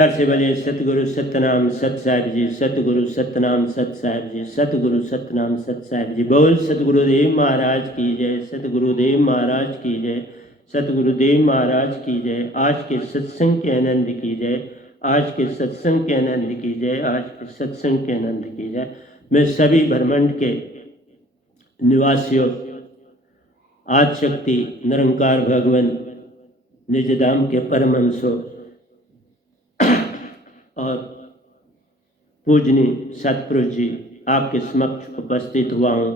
प्यार से बोलिए सतगुरु सतनाम सत साहिब जी, सतगुरु सतनाम सत साहिब जी, सतगुरु सतनाम सत साहिब जी। बोल सतगुरुदेव महाराज की जय, सतगुरुदेव महाराज की जय, सतगुरुदेव महाराज की जय। आज के सत्संग के आनंद की जय, आज के सत्संग के आनंद की जय, आज के सत्संग के आनंद की जय। मैं सभी ब्रह्मांड के निवासियों, आदि शक्ति निरंकार भगवान निजधाम के परमहंसों और पूजनीय सतपुरुष जी आपके समक्ष उपस्थित हुआ हूँ।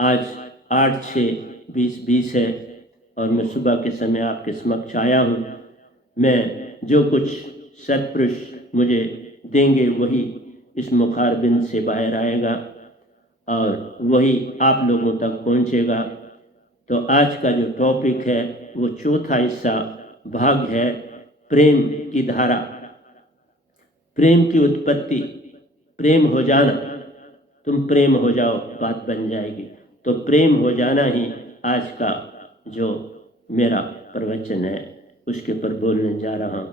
आज 8/6/2020 है और मैं सुबह के समय आपके समक्ष आया हूँ। मैं जो कुछ सतपुरुष मुझे देंगे वही इस मुखारबिंद से बाहर आएगा और वही आप लोगों तक पहुँचेगा। तो आज का जो टॉपिक है वो चौथा हिस्सा भाग है, प्रेम की धारा, प्रेम की उत्पत्ति, प्रेम हो जाना। तुम प्रेम हो जाओ, बात बन जाएगी। तो प्रेम हो जाना ही आज का जो मेरा प्रवचन है उसके ऊपर बोलने जा रहा हूँ।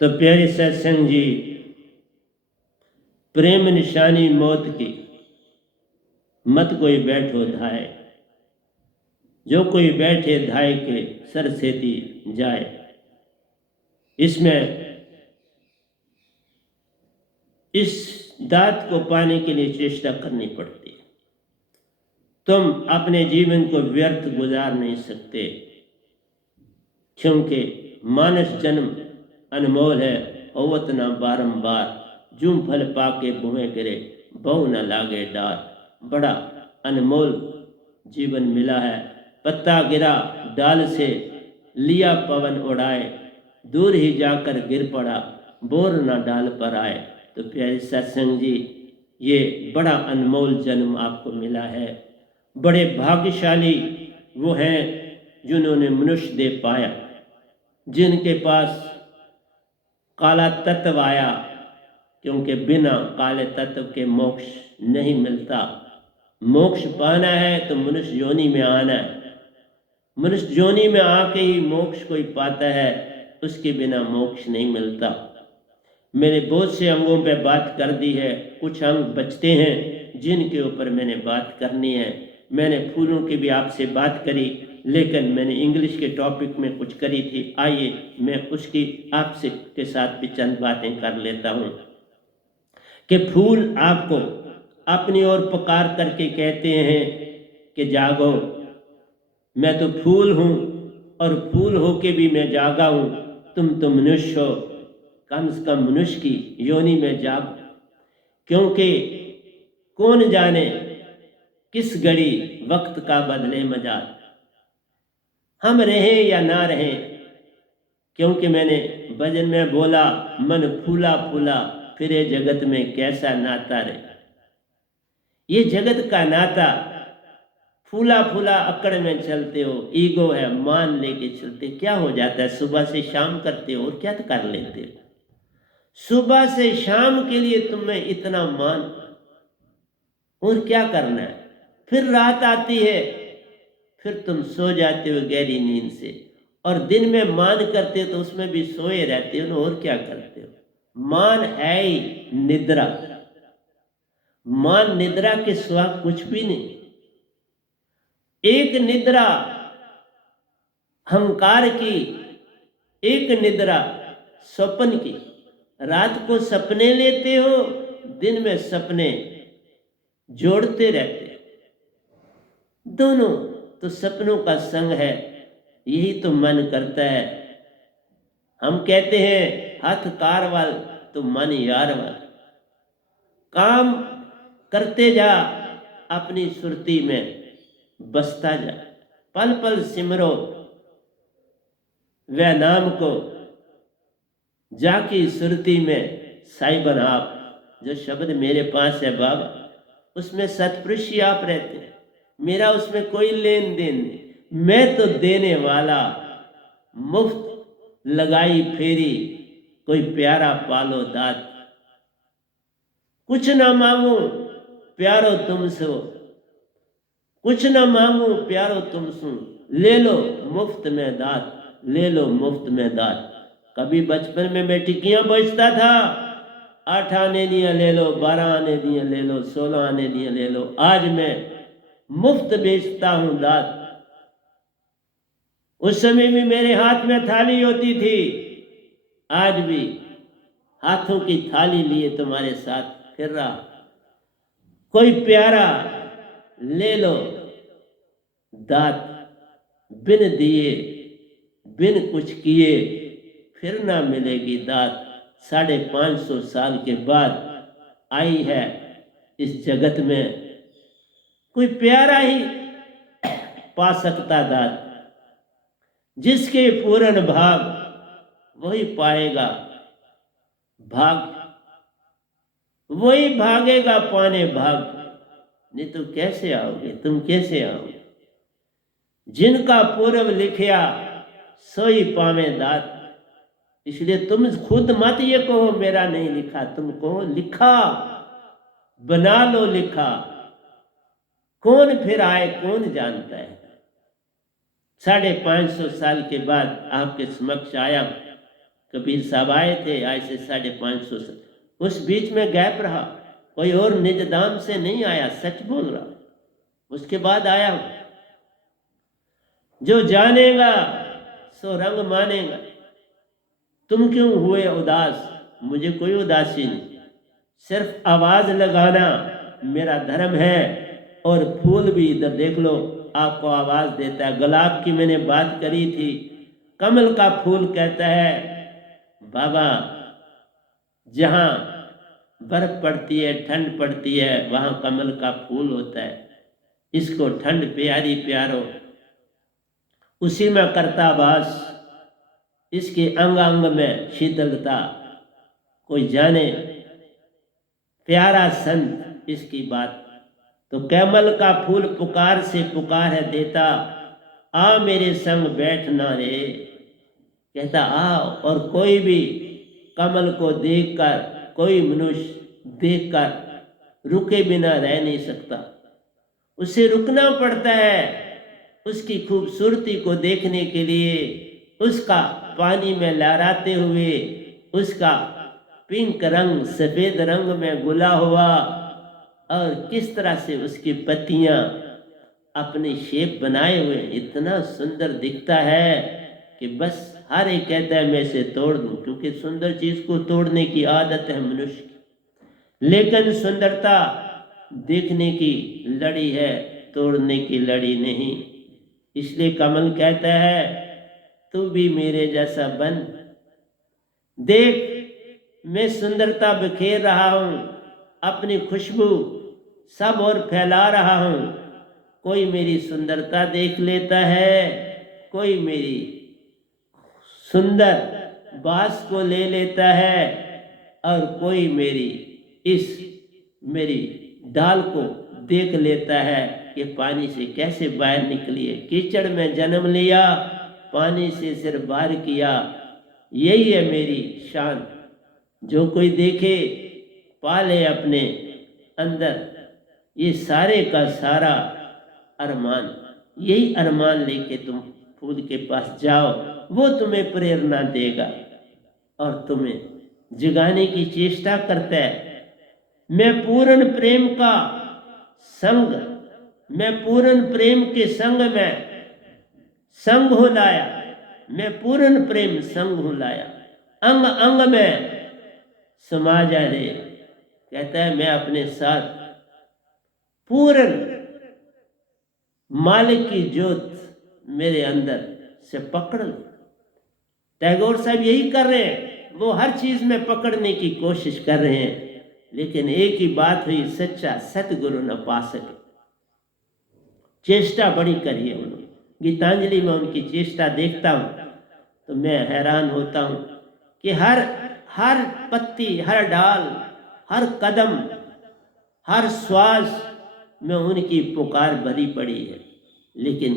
तो प्यारे सत्संग जी, प्रेम निशानी मौत की, मत कोई बैठो धाय, जो कोई बैठे धाय के सर सेती जाए। इसमें इस दात को पाने के लिए चेष्टा करनी पड़ती है। तुम अपने जीवन को व्यर्थ गुजार नहीं सकते, क्योंकि मानस जन्म अनमोल है। अवत ना बारंबार, जूं फल पाके बुहे गिरे, बहु न लागे डार। बड़ा अनमोल जीवन मिला है। पत्ता गिरा डाल से, लिया पवन उड़ाए, दूर ही जाकर गिर पड़ा, बोर न डाल पर आए। तो प्यारे सत्संग जी, ये बड़ा अनमोल जन्म आपको मिला है। बड़े भाग्यशाली वो हैं जिन्होंने मनुष्य देह पाया, जिनके पास काला तत्व आया, क्योंकि बिना काले तत्व के मोक्ष नहीं मिलता। मोक्ष पाना है तो मनुष्य योनि में आना है। मनुष्य योनि में आके ही मोक्ष कोई पाता है, उसके बिना मोक्ष नहीं मिलता। मैंने बहुत से अंगों पे बात कर दी है, कुछ अंग बचते हैं जिनके ऊपर मैंने बात करनी है। मैंने फूलों की भी आपसे बात करी, लेकिन मैंने इंग्लिश के टॉपिक में कुछ करी थी। आइए मैं उसकी आपसे के साथ भी चंद बातें कर लेता हूँ कि फूल आपको अपनी ओर पुकार करके कहते हैं कि जागो, मैं तो फूल हूँ और फूल होके भी मैं जागा हूँ। तुम तो मनुष्य हो, कम से कम मनुष्य की योनि में जागो, क्योंकि कौन जाने किस घड़ी वक्त का बदले मजाज, हम रहें या ना रहें। क्योंकि मैंने भजन में बोला, मन फूला फूला फिरे जगत में कैसा नाता रे। ये जगत का नाता, फूला फूला अकड़ में चलते हो, ईगो है, मान लेके चलते, क्या हो जाता है? सुबह से शाम करते हो और क्या कर लेते हो? सुबह से शाम के लिए तुम्हें इतना मान, और क्या करना है? फिर रात आती है, फिर तुम सो जाते हो गहरी नींद से, और दिन में मान करते हो तो उसमें भी सोए रहते हो ना, और क्या करते हो? मान है ही निद्रा। मान निद्रा के सिवा कुछ भी नहीं। एक निद्रा अहंकार की, एक निद्रा स्वप्न की। रात को सपने लेते हो, दिन में सपने जोड़ते रहते हो। दोनों तो सपनों का संग है, यही तो मन करता है। हम कहते हैं हाथ कार वाल तो मन यार वाल। काम करते जा, अपनी सुरती में बसता जा, पल पल सिमरो वह नाम को, जाकी सुरती में साइबन आप। जो शब्द मेरे पास है बाबा, उसमें सतपुरुष ही आप रहते हैं। मेरा उसमें कोई लेन देन नहीं। मैं तो देने वाला, मुफ्त लगाई फेरी, कोई प्यारा पालो दात। कुछ ना मांगू प्यारो तुमसे, कुछ ना मांगू प्यारो तुमसे, ले लो मुफ्त में दात। ले लो मुफ्त में दात। कभी बचपन में मैं टिक्कियाँ बेचता था, 8 आने दिया ले लो, 12 आने दिया ले लो, 16 आने दिया ले लो। आज मैं मुफ्त बेचता हूँ दात। उस समय भी मेरे हाथ में थाली होती थी, आज भी हाथों की थाली लिए तुम्हारे साथ फिर रहा। कोई प्यारा ले लो दात, बिन दिए बिन कुछ किए फिर ना मिलेगी दात। 550 साल के बाद आई है इस जगत में, कोई प्यारा ही पा सकता दात। जिसके पूर्ण भाग वही पाएगा भाग, वही भागेगा पाने भाग। नहीं तो कैसे आओगे, तुम कैसे आओगे? जिनका पूर्व लिखिया सोई पावे दात। इसलिए तुम खुद मत ये कहो मेरा नहीं लिखा, तुम कहो लिखा, बना लो लिखा। कौन फिर आए कौन जानता है। 550 साल के बाद आपके समक्ष आया। कबीर साहब आए थे आज से 550 साल, उस बीच में गैप रहा। कोई और निज दाम से नहीं आया, सच बोल रहा। उसके बाद आया। जो जानेगा सो रंग मानेगा। तुम क्यों हुए उदास? मुझे कोई उदासी नहीं, सिर्फ आवाज लगाना मेरा धर्म है। और फूल भी इधर देख लो, आपको आवाज देता है। गुलाब की मैंने बात करी थी, कमल का फूल कहता है बाबा जहाँ बर्फ पड़ती है, ठंड पड़ती है, वहाँ कमल का फूल होता है। इसको ठंड प्यारी प्यारो, उसी में करता वास। इसके अंग अंग में शीतलता, कोई जाने प्यारा संत इसकी बात। तो कमल का फूल पुकार से पुकार है देता, आ मेरे संग बैठना रे। कहता आओ। और कोई भी कमल को देखकर, कोई मनुष्य देखकर रुके बिना रह नहीं सकता। उसे रुकना पड़ता है उसकी खूबसूरती को देखने के लिए। उसका पानी में लहराते हुए, उसका पिंक रंग सफेद रंग में गुला हुआ, और किस तरह से उसकी पत्तियां अपनी शेप बनाए हुए इतना सुंदर दिखता है कि बस हर एक कहता है मैं इसे तोड़ दूं, क्योंकि सुंदर चीज को तोड़ने की आदत है मनुष्य की। लेकिन सुंदरता देखने की लड़ी है, तोड़ने की लड़ी नहीं। इसलिए कमल कहता है तू भी मेरे जैसा बन। देख मैं सुंदरता बिखेर रहा हूं, अपनी खुशबू सब और फैला रहा हूं। कोई मेरी सुंदरता देख लेता है, कोई मेरी सुंदर बास को ले लेता है, और कोई मेरी डाल को देख लेता है कि पानी से कैसे बाहर निकली है। कीचड़ में जन्म लिया, पानी से सिर बाहर किया। यही है मेरी शान। जो कोई देखे पाले अपने अंदर ये सारे का सारा अरमान। यही अरमान लेके तुम फूल के पास जाओ, वो तुम्हें प्रेरणा देगा और तुम्हें जगाने की चेष्टा करता है। मैं पूर्ण प्रेम का संग, मैं पूर्ण प्रेम के संग में संग हो लाया। मैं पूर्ण प्रेम संग हो लाया, अंग अंग में समा जा रे। कहता है मैं अपने साथ पूर्ण मालिक की ज्योत मेरे अंदर से पकड़ लो। टैगोर साहब यही कर रहे हैं, वो हर चीज में पकड़ने की कोशिश कर रहे हैं, लेकिन एक ही बात हुई, सच्चा सतगुरु न पा सके। चेष्टा बड़ी करी है उन्होंने। गीतांजलि में उनकी चेष्टा देखता हूं तो मैं हैरान होता हूं कि हर पत्ती, हर डाल, हर कदम, हर श्वास में उनकी पुकार भरी पड़ी है। लेकिन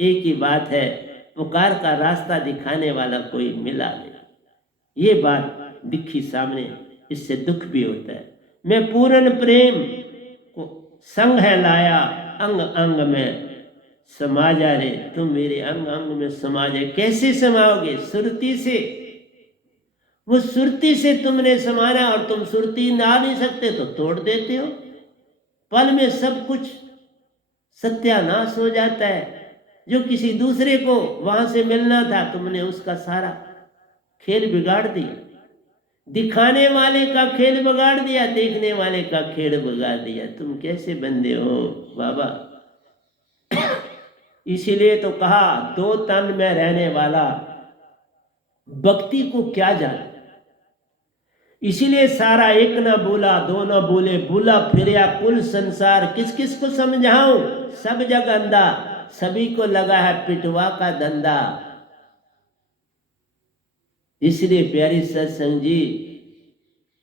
एक ही बात है, पुकार का रास्ता दिखाने वाला कोई मिला नहीं। ये बात दिखी सामने, इससे दुख भी होता है। मैं पूर्ण प्रेम को संग है लाया, अंग अंग में समा जा रे, तुम मेरे अंग अंग में समा जाए। कैसे समाओगे? सुरती से। वो सुरती से तुमने समाना और तुम सुरती ना नहीं सकते तो तोड़ देते हो। पल में सब कुछ सत्यानाश हो जाता है। जो किसी दूसरे को वहां से मिलना था, तुमने उसका सारा खेल बिगाड़ दिया। दिखाने वाले का खेल बिगाड़ दिया, देखने वाले का खेल बिगाड़ दिया। तुम कैसे बंदे हो बाबा? इसीलिए तो कहा, दो तन में रहने वाला भक्ति को क्या जाने। इसीलिए सारा एक ना बोला, दो ना बोले, बोला फिरया कुल संसार। किस किस को समझाऊं? सब जग अंधा, सभी को लगा है पिटवा का धंधा। इसलिए प्यारी सत्संग जी,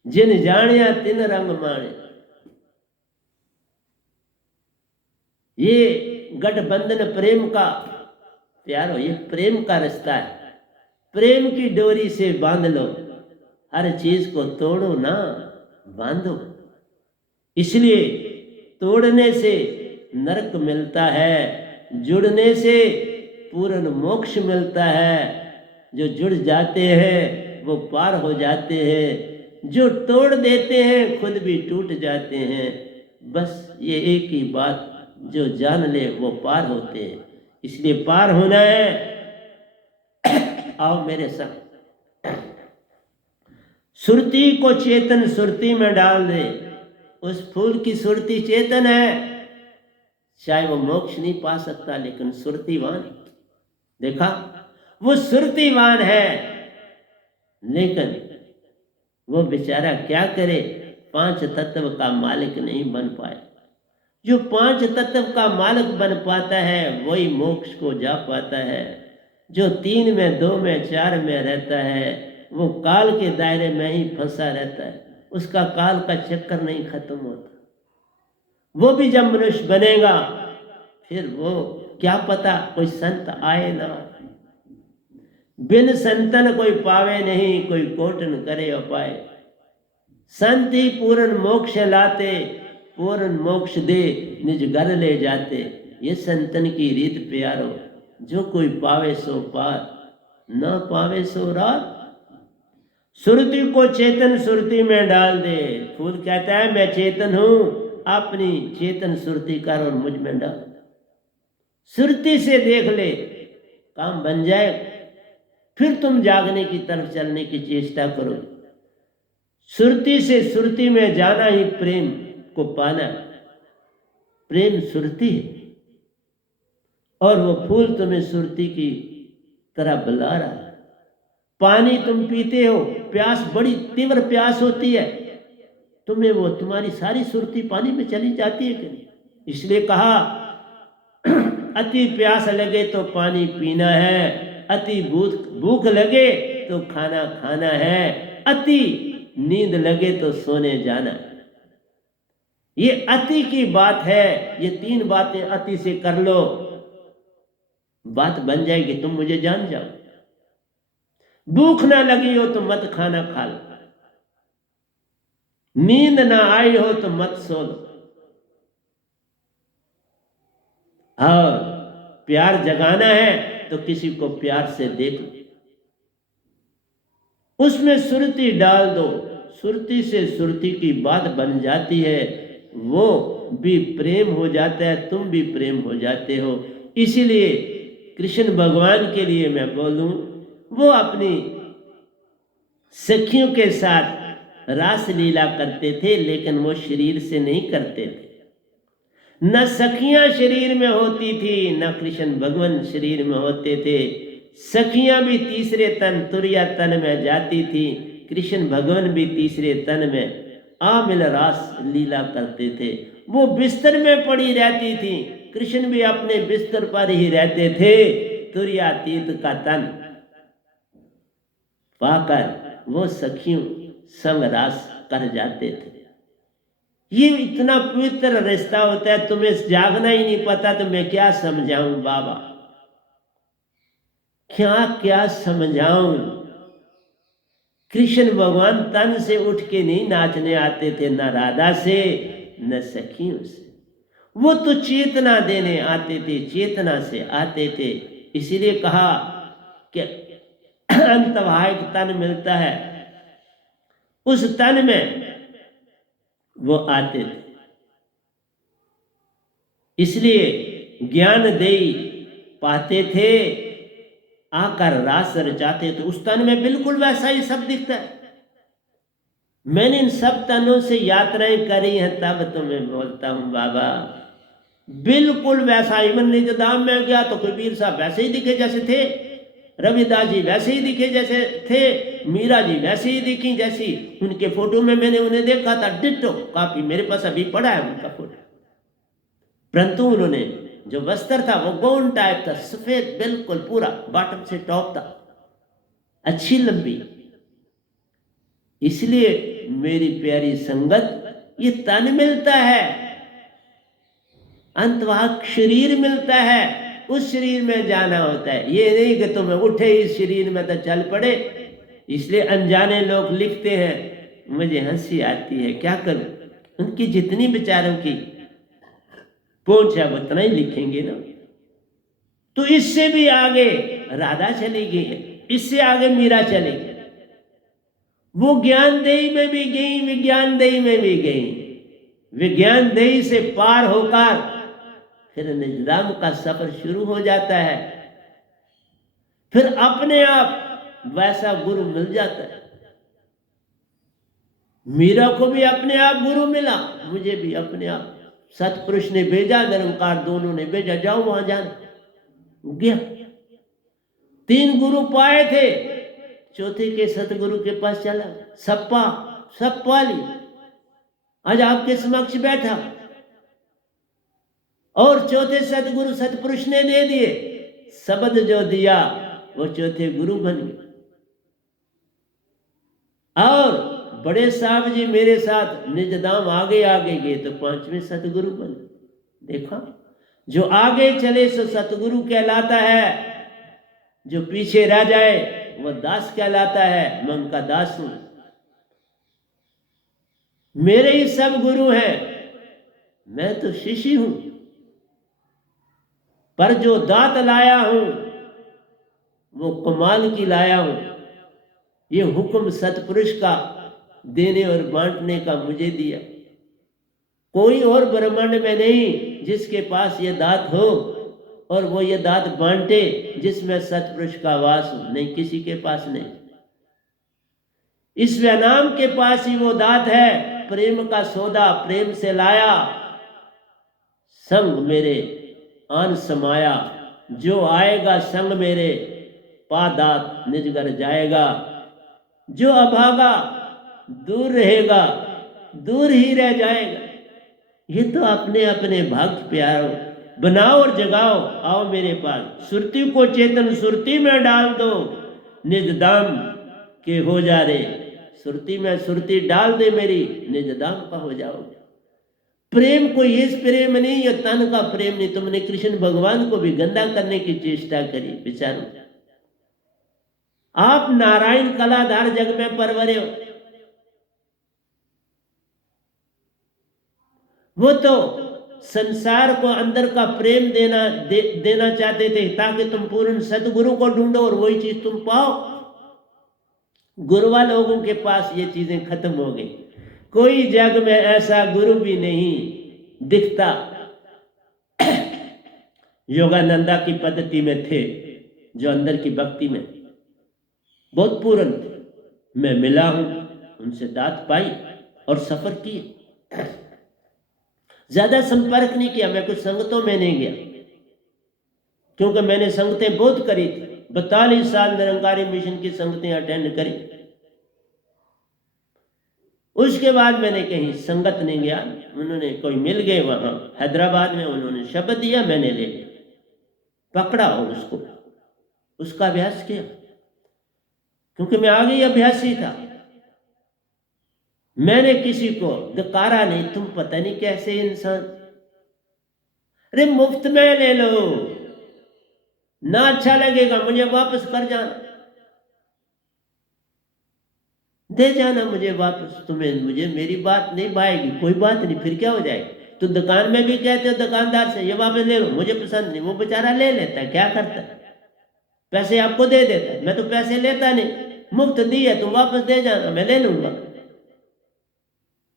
जिन जानिया तिन रंग माने। ये गठबंधन प्रेम का, प्यारो, ये प्रेम का रिश्ता है। प्रेम की डोरी से बांध लो, हर चीज को तोड़ो ना, बांधो। इसलिए तोड़ने से नरक मिलता है, जुड़ने से पूर्ण मोक्ष मिलता है। जो जुड़ जाते हैं वो पार हो जाते हैं, जो तोड़ देते हैं खुद भी टूट जाते हैं। बस ये एक ही बात जो जान ले वो पार होते हैं। इसलिए पार होना है, आओ मेरे संग। सुरती को चेतन सुरती में डाल दे। उस फूल की सुरती चेतन है, चाहे वो मोक्ष नहीं पा सकता, लेकिन सुरतीवान। देखा, वो सुरतीवान है, लेकिन वो बेचारा क्या करे, पांच तत्व का मालिक नहीं बन पाए। जो पांच तत्व का मालिक बन पाता है वही मोक्ष को जा पाता है। जो 3 में 2 में 4 में रहता है वो काल के दायरे में ही फंसा रहता है, उसका काल का चक्कर नहीं खत्म होता। वो भी जब मनुष्य बनेगा फिर वो क्या पता कोई संत आए ना आए। बिन संतन कोई पावे नहीं, कोई कोटन करे उपाय। संत ही पूर्ण मोक्ष लाते, पूर्ण मोक्ष दे निज घर ले जाते। ये संतन की रीत प्यारो, जो कोई पावे सो पार, ना पावे सो रात। सुरती को चेतन सुरती में डाल दे। फूल कहता है मैं चेतन हूं, अपनी चेतन सुरती कर और मुझ में डाल। सुरती से देख ले, काम बन जाए, फिर तुम जागने की तरफ चलने की चेष्टा करो। सुरती से सुरती में जाना ही प्रेम को पाना। प्रेम सुरती है और वो फूल तुम्हें सुरती की तरह बुला रहा है। पानी तुम पीते हो, प्यास बड़ी तीव्र प्यास होती है, तुम्हें वो तुम्हारी सारी सुरती पानी में चली जाती है कि नहीं? इसलिए कहा अति प्यास लगे तो पानी पीना है, अति भूख लगे तो खाना खाना है, अति नींद लगे तो सोने जाना। ये अति की बात है। ये 3 बातें अति से कर लो, बात बन जाएगी, तुम मुझे जान जाओ। भूख ना लगी हो तो मत खाना खा लो, नींद ना आई हो तो मत सो लो, और प्यार जगाना है तो किसी को प्यार से देख लो, उसमें सुरती डाल दो। सुरती से सुरती की बात बन जाती है, वो भी प्रेम हो जाता है, तुम भी प्रेम हो जाते हो। इसीलिए कृष्ण भगवान के लिए मैं बोलूं, वो अपनी सखियों के साथ रास लीला करते थे, लेकिन वो शरीर से नहीं करते थे। न सखियां शरीर में होती थी, न कृष्ण भगवान शरीर में होते थे। सखियां भी तीसरे तन तुरिया तन में जाती थी, कृष्ण भगवान भी तीसरे तन में आमिल रास लीला करते थे। वो बिस्तर में पड़ी रहती थी, कृष्ण भी अपने बिस्तर पर ही रहते थे। तुर्यातीत का तन पाकर वो सखियों संग रास कर जाते थे। ये इतना पवित्र रिश्ता होता है, तुम्हें जागना ही नहीं पता तो मैं क्या समझाऊं बाबा, क्या क्या समझाऊं। कृष्ण भगवान तन से उठ के नहीं नाचने आते थे, न राधा से न सखियों से। वो तो चेतना देने आते थे, चेतना से आते थे। इसीलिए कहा कि अंतवाहिक तन मिलता है, उस तन में वो आते थे। इसलिए ज्ञान देई पाते थे, आकर रास रचाते थे। उस तन में बिल्कुल वैसा ही सब दिखता है। मैंने इन सब तनों से यात्राएं करी हैं, तब तो मैं बोलता हूं बाबा बिल्कुल वैसा ही। मन निजधाम में गया तो कबीर साहब वैसे ही दिखे जैसे थे, रविदास जी वैसे ही दिखे जैसे थे, मीरा जी वैसे ही दिखी जैसी उनके फोटो में मैंने उन्हें देखा था, डिट्टो काफी। मेरे पास अभी पड़ा है उनका फोटो। परंतु उन्होंने जो वस्त्र था वो गौन टाइप था, सफेद बिल्कुल पूरा, बॉटम से टॉप था, अच्छी लंबी। इसलिए मेरी प्यारी संगत, ये तन मिलता है, अंतवाहक शरीर मिलता है, उस शरीर में जाना होता है। ये नहीं कि तुम्हें उठे इस शरीर में तो चल पड़े। इसलिए अनजाने लोग लिखते हैं, मुझे हंसी आती है, क्या करूं। उनकी जितनी बेचारों की पहुंच है उतना ही लिखेंगे ना। तो इससे भी आगे राधा चली गई है, इससे आगे मीरा चली गई, वो ज्ञानदेही में भी गई, विज्ञानदेही में भी गई। विज्ञानदेही से पार होकर फिर निजधाम का सफर शुरू हो जाता है। फिर अपने आप वैसा गुरु मिल जाता है। मीरा को भी अपने आप गुरु मिला, मुझे भी अपने आप सतपुरुष ने भेजा, निरंकार दोनों ने भेजा, जाओ वहां जाना। गया, 3 गुरु पाए थे, चौथे के सतगुरु के पास चला, सप्पा सप्पाली आज आपके समक्ष बैठा, और चौथे सतगुरु सतपुरुष ने दे दिए। शब्द जो दिया वो चौथे गुरु बन गए। और बड़े साहब जी मेरे साथ निजधाम आगे आगे गए तो 5वें सतगुरु बने। देखा, जो आगे चले सो सतगुरु कहलाता है, जो पीछे रह जाए वो दास कहलाता है। मैं उनका दास हूं, मेरे ही सब गुरु हैं, मैं तो शिष्य हूं। पर जो दात लाया हूं वो कमाल की लाया हूं। ये हुक्म सतपुरुष का देने और बांटने का मुझे दिया। कोई और ब्रह्मांड में नहीं जिसके पास ये दात हो और वो ये दात बांटे जिसमें सतपुरुष का वास हो, नहीं, किसी के पास नहीं। इस व्यानाम के पास ही वो दात है, प्रेम का सौदा प्रेम से लाया, संग मेरे आन समाया। जो आएगा संग मेरे, पा दात निज घर जाएगा। जो अभागा दूर रहेगा, दूर ही रह जाएगा। ये तो अपने अपने भक्त प्यारो, बनाओ और जगाओ, आओ मेरे पास। सुरती को चेतन सुरती में डाल दो, निज दाम के हो जा रे। सुरती में सुरती डाल दे मेरी, निज दाम का हो जाओगे। प्रेम कोई इस प्रेम नहीं, ये तन का प्रेम नहीं। तुमने कृष्ण भगवान को भी गंदा करने की चेष्टा करी बेचारों। आप नारायण कलाधार जग में परवरे हो, वो तो संसार को अंदर का प्रेम देना चाहते थे ताकि तुम पूर्ण सदगुरु को ढूंढो और वही चीज तुम पाओ। गुरुवा लोगों के पास ये चीजें खत्म हो गई। कोई जग में ऐसा गुरु भी नहीं दिखता। योगानंदा की पद्धति में थे जो अंदर की भक्ति में बहुत पूर्ण थे। मैं मिला हूं, उनसे दात पाई और सफर किए। ज्यादा संपर्क नहीं किया, मैं कुछ संगतों में नहीं गया क्योंकि मैंने संगतें बहुत करी थी। 42 साल निरंकारी मिशन की संगतें अटेंड करी। उसके बाद मैंने कहीं संगत नहीं गया। उन्होंने कोई मिल गए वहां हैदराबाद में, उन्होंने शब्द दिया, मैंने ले लिया, पकड़ा और उसका अभ्यास किया क्योंकि मैं आगे ही अभ्यासी था। मैंने किसी को धकारा नहीं, तुम पता नहीं कैसे इंसान, अरे मुफ्त में ले लो, ना अच्छा लगेगा मुझे वापस कर जाना, दे जाना मुझे वापस। तुम्हें मुझे मेरी बात नहीं भाएगी, कोई बात नहीं, फिर क्या हो जाएगा। तो दुकान में भी कहते हो दुकानदार से ये वापस ले लो, मुझे पसंद नहीं, वो बेचारा ले लेता है, क्या करता है, पैसे आपको दे देता है। मैं तो पैसे लेता नहीं, मुफ्त दी है, तुम वापस दे जाना, मैं ले लूंगा।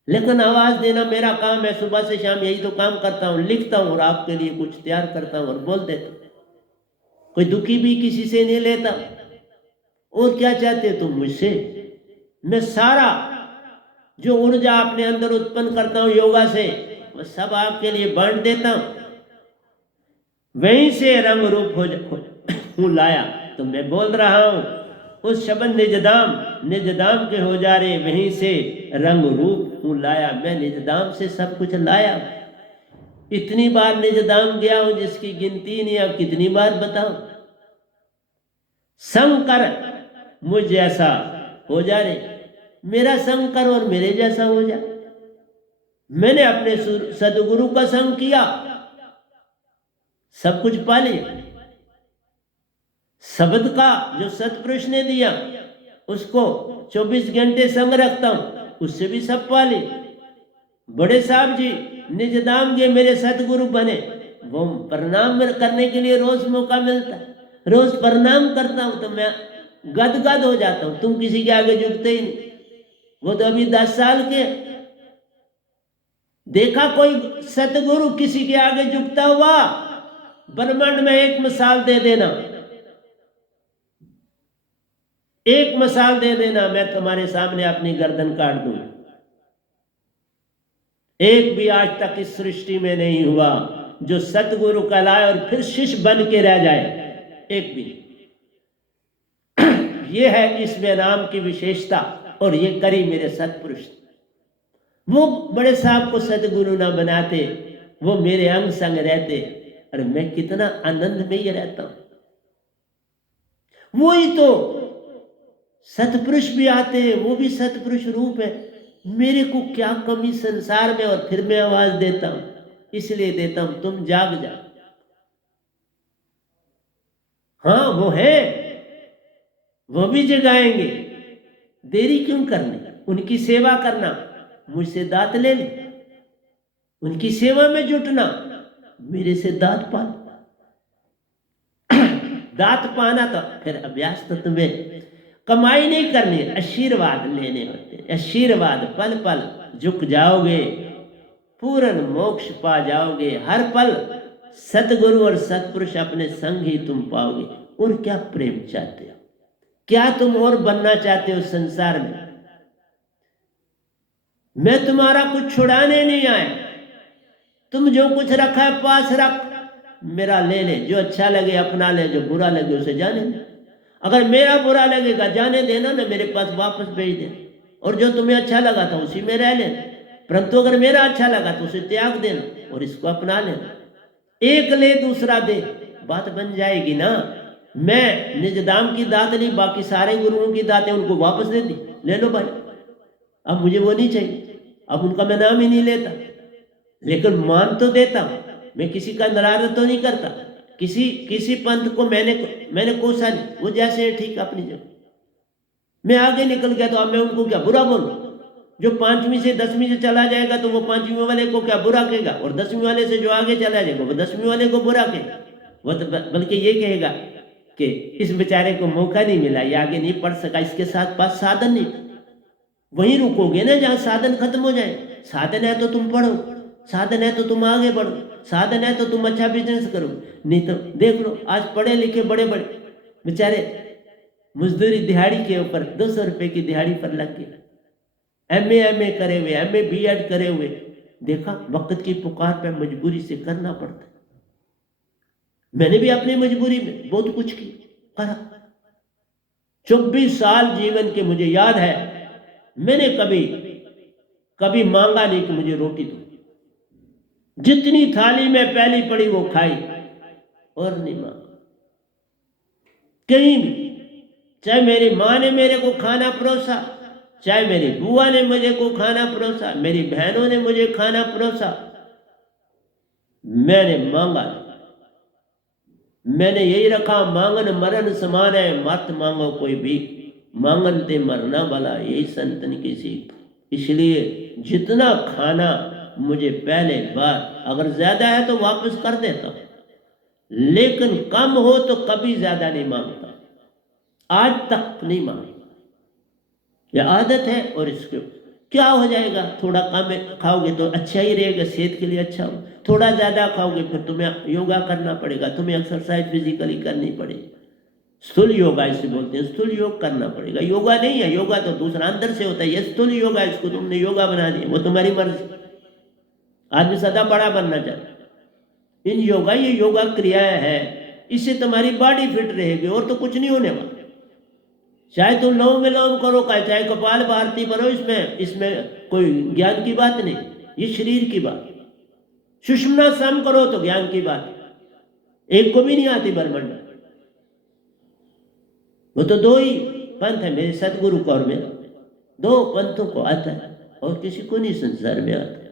लेकिन आवाज देना मेरा काम है, सुबह से शाम यही तो काम करता हूँ, लिखता हूँ और आपके लिए कुछ तैयार करता हूँ और बोल देता हूँ। कोई दुखी भी किसी से नहीं लेता। और क्या चाहते तुम मुझसे? मैं सारा जो ऊर्जा अपने अंदर उत्पन्न करता हूँ योगा से, वो सब आपके लिए बांट देता हूँ। वहीं से रंग रूप हूँ लाया। तो मैं बोल रहा हूँ उस शब्द निजदाम, निजदाम के हो जा रहे, वहीं से रंग रूप हूँ लाया। मैं निजदाम से सब कुछ लाया। इतनी बार निजदाम गया हूं जिसकी गिनती नहीं। अब कितनी बार बताऊं? संग कर मुझ जैसा हो जा रे, मेरा संग कर और मेरे जैसा हो जा। मैंने अपने सदगुरु का संग किया, सब कुछ पा लिया। शब्द का जो सतपुरुष ने दिया उसको 24 घंटे संग रखता हूं, उससे भी सब पा ली। बड़े साहब जी निजदाम के मेरे सतगुरु बने, वो प्रणाम करने के लिए रोज मौका मिलता, रोज प्रणाम करता हूं तो मैं गदगद हो जाता हूं। तुम किसी के आगे झुकते ही नहीं। वो तो अभी 10 साल के, देखा कोई सतगुरु किसी के आगे झुकता हुआ? ब्रह्मांड में एक मिसाल दे देना, एक मिसाल दे देना, मैं तुम्हारे सामने अपनी गर्दन काट दूंगा। एक भी आज तक इस सृष्टि में नहीं हुआ जो सतगुरु कहलाए और फिर शिष्य बन के रह जाए, एक भी। ये है इसमें नाम की विशेषता, और ये करी मेरे सतपुरुष। वो बड़े साहब को सतगुरु ना बनाते, वो मेरे अंग संग रहते, और मैं कितना आनंद में ही रहता हूं। वो ही तो सतपुरुष भी आते हैं, वो भी सतपुरुष रूप है। मेरे को क्या कमी संसार में? और फिर मैं आवाज देता हूं, इसलिए देता हूं तुम जाग जाओ। हाँ वो है, वो भी जगाएंगे। देरी क्यों करनी? उनकी सेवा करना, मुझसे दात ले ले, उनकी सेवा में जुटना, मेरे से दात पाना। दात पाना तो फिर अभ्यास तो तुम्हें कमाई नहीं करनी, आशीर्वाद लेने होते हैं। आशीर्वाद पल पल झुक जाओगे, पूर्ण मोक्ष पा जाओगे। हर पल सतगुरु और सतपुरुष अपने संग ही तुम पाओगे। और क्या प्रेम चाहते हो? क्या तुम और बनना चाहते हो संसार में? मैं तुम्हारा कुछ छुड़ाने नहीं आया। तुम जो कुछ रखा है पास रख, मेरा ले ले। जो अच्छा लगे अपना ले, जो बुरा लगे उसे जाने दे। अगर मेरा बुरा लगेगा जाने देना ना, मेरे पास वापस भेज दे। और जो तुम्हें अच्छा लगा था उसी में रह लेना, परंतु अगर मेरा अच्छा लगा तो उसे त्याग देना और इसको अपना लेना। एक ले दूसरा दे, बात बन जाएगी ना। मैं निजदाम की दात नहीं, बाकी सारे गुरुओं की दातें उनको वापस दे दी, ले लो भाई। अब मुझे वो नहीं चाहिए, अब उनका मैं नाम ही नहीं लेता, लेकिन मान तो देता हूं। मैं किसी का नराज तो नहीं करता, किसी पंथ को मैंने कोसा नहीं, वो जैसे है ठीक अपनी जगह। मैं आगे निकल गया तो अब मैं उनको क्या बुरा बोलूं? जो 5वीं से 10वीं से चला जाएगा तो वो 5वीं वाले को क्या बुरा कहेगा, और 10वीं वाले से जो आगे चला जाएगा वो 10वीं वाले को बुरा कहेगा। वो तो बल्कि ये कहेगा कि इस बेचारे को मौका नहीं मिला, ये आगे नहीं पढ़ सका, इसके साथ पास साधन नहीं। वहीं रुकोगे ना जहां साधन खत्म हो जाए। साधन है तो तुम पढ़ो, साधन है तो तुम आगे बढ़ो, साधन है तो तुम अच्छा बिजनेस करो। नहीं तो देख लो आज पढ़े लिखे बड़े बड़े बेचारे मजदूरी दिहाड़ी के ऊपर 200 रुपए की दिहाड़ी पर लग गए। एमए करे हुए, एमए बीएड करे हुए। देखा वक्त की पुकार पे मजबूरी से करना पड़ता है। मैंने भी अपनी मजबूरी में बहुत कुछ की, करा। 24 साल जीवन के मुझे याद है, मैंने कभी मांगा नहीं कि मुझे रोटी दो। जितनी थाली में पहली पड़ी वो खाई और नहीं मांगा कहीं भी। चाहे मेरी माँ ने मेरे को खाना परोसा, चाहे मेरी बुआ ने मुझे को खाना परोसा, मेरी बहनों ने मुझे खाना परोसा, मैंने मांगा। मैंने यही रखा, मांगन मरण समान है, मत मांगो कोई भी, मांगन ते मरना वाला, यही संतन की सीख। इसलिए जितना खाना मुझे पहले बार, अगर ज़्यादा है तो वापस कर देता, लेकिन कम हो तो कभी ज़्यादा नहीं मांगता, आज तक नहीं मांगता। यह आदत है। और इसके क्या हो जाएगा, थोड़ा कम खाओगे तो अच्छा ही रहेगा, सेहत के लिए अच्छा हो। थोड़ा ज़्यादा खाओगे फिर तुम्हें योगा करना पड़ेगा, तुम्हें एक्सरसाइज फिजिकली करनी पड़ेगी। स्थूल योगा इसे बोलते हैं, स्थूल योग करना पड़ेगा। योगा नहीं है, योगा तो दूसरा अंदर से होता है, ये स्थूल योगा, इसको तुमने योगा बना दिया, वो तुम्हारी मर्जी। आदमी सदा बड़ा बनना चाहता है। इन योगा, ये योगा क्रियाएं है, इससे तुम्हारी बॉडी फिट रहेगी, और तो कुछ नहीं होने वाला। चाहे तुम लोम विलोम करो, चाहे कपाल भारती करो, इसमें कोई ज्ञान की बात नहीं, ये शरीर की बात। सुषुम्ना सम करो तो ज्ञान की बात, एक को भी नहीं आती ब्रह्मांड। वो तो दो ही पंथ है, मेरे सतगुरु को और मेरा, दो पंथों को आता है, और किसी को नहीं संसार में आता।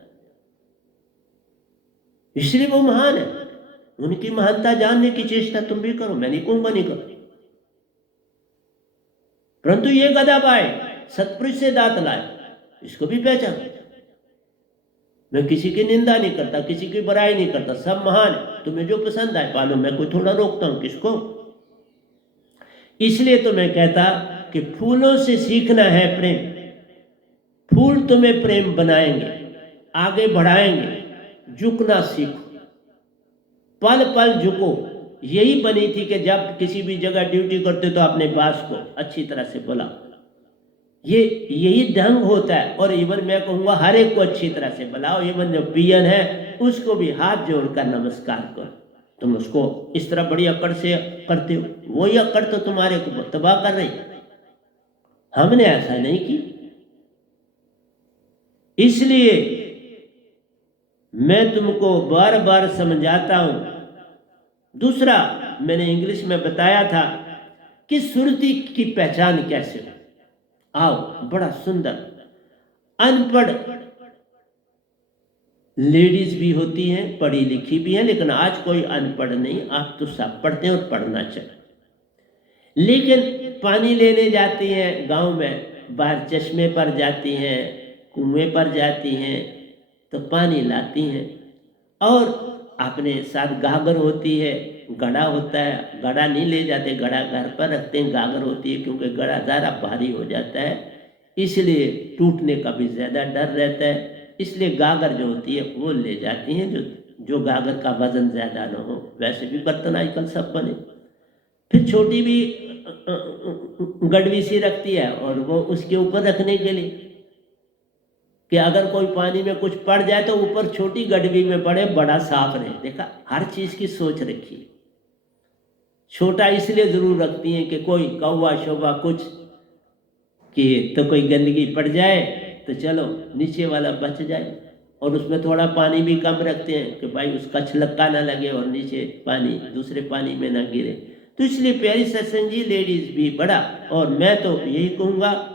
इसलिए वो महान है। उनकी महानता जानने की चेष्टा तुम भी करो, मैं नहीं कहूंगा नहीं करो, परंतु ये गदा पाए, सतपुरुष से दांत लाए, इसको भी पहचान। मैं किसी की निंदा नहीं करता, किसी की बुराई नहीं करता, सब महान है। तुम्हें जो पसंद आए पालो, मैं कोई थोड़ा रोकता हूं किसको। इसलिए तो मैं कहता कि फूलों से सीखना है प्रेम। फूल तुम्हें प्रेम बनाएंगे, आगे बढ़ाएंगे। झुकना सीखो, पल पल झुको। यही बनी थी कि जब किसी भी जगह ड्यूटी करते तो अपने बॉस को अच्छी तरह से बुला, यही ढंग होता है। और इवन मैं कहूँगा हर एक को अच्छी तरह से बुलाओ, इवन जो पियन है उसको भी हाथ जोड़कर नमस्कार करो। तुम उसको इस तरह बड़ी अकड़ से करते हो, वही अकड़ तो तुम्हारे को तबाह कर रही। हमने ऐसा नहीं की। इसलिए मैं तुमको बार बार समझाता हूं। दूसरा मैंने इंग्लिश में बताया था कि सुरती की पहचान कैसे हो। आओ, बड़ा सुंदर। अनपढ़ लेडीज भी होती हैं, पढ़ी लिखी भी हैं, लेकिन आज कोई अनपढ़ नहीं, आप तो सब पढ़ते हैं और पढ़ना चाहिए। लेकिन पानी लेने जाती हैं गांव में, बाहर चश्मे पर जाती हैं, कुएं पर जाती हैं, तो पानी लाती हैं, और अपने साथ गागर होती है, घड़ा होता है। घड़ा नहीं ले जाते, घड़ा घर पर रखते हैं, गागर होती है, क्योंकि घड़ा ज़रा भारी हो जाता है, इसलिए टूटने का भी ज़्यादा डर रहता है। इसलिए गागर जो होती है वो ले जाती हैं, जो गागर का वजन ज़्यादा ना हो। वैसे भी बर्तन आजकल सब बने। फिर छोटी भी गड़वी सी रखती है, और वो उसके ऊपर रखने के लिए कि अगर कोई पानी में कुछ पड़ जाए तो ऊपर छोटी गड़वी में पड़े, बड़ा साफ रहे। देखा, हर चीज़ की सोच रखी। छोटा इसलिए ज़रूर रखती हैं कि कोई कौवा शोभा कुछ कि तो कोई गंदगी पड़ जाए तो चलो नीचे वाला बच जाए, और उसमें थोड़ा पानी भी कम रखते हैं कि भाई उसका छलक्का ना लगे और नीचे पानी दूसरे पानी में ना गिरे। तो इसलिए प्यारी सत्संग जी, लेडीज़ भी बड़ा, और मैं तो यही कहूँगा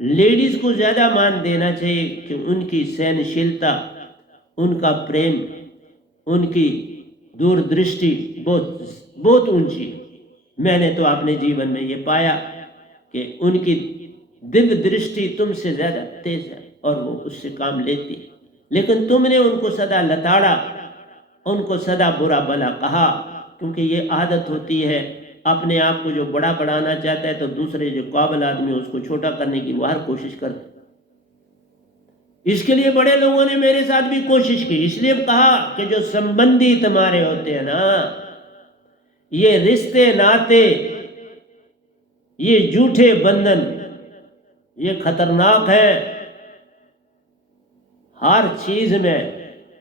लेडीज़ को ज़्यादा मान देना चाहिए कि उनकी सहनशीलता, उनका प्रेम, उनकी दूरदृष्टि बहुत बहुत ऊंची। मैंने तो अपने जीवन में ये पाया कि उनकी दिव्य दृष्टि तुमसे ज़्यादा तेज है, और वो उससे काम लेती। लेकिन तुमने उनको सदा लताड़ा, उनको सदा बुरा भला कहा, क्योंकि ये आदत होती है। अपने आप को जो बड़ा बढ़ाना चाहता है तो दूसरे जो काबिल आदमी है उसको छोटा करने की वो हर कोशिश करते। इसके लिए बड़े लोगों ने मेरे साथ भी कोशिश की। इसलिए कहा कि जो संबंधी तुम्हारे होते हैं ना, ये रिश्ते नाते, ये झूठे बंधन, ये खतरनाक है। हर चीज में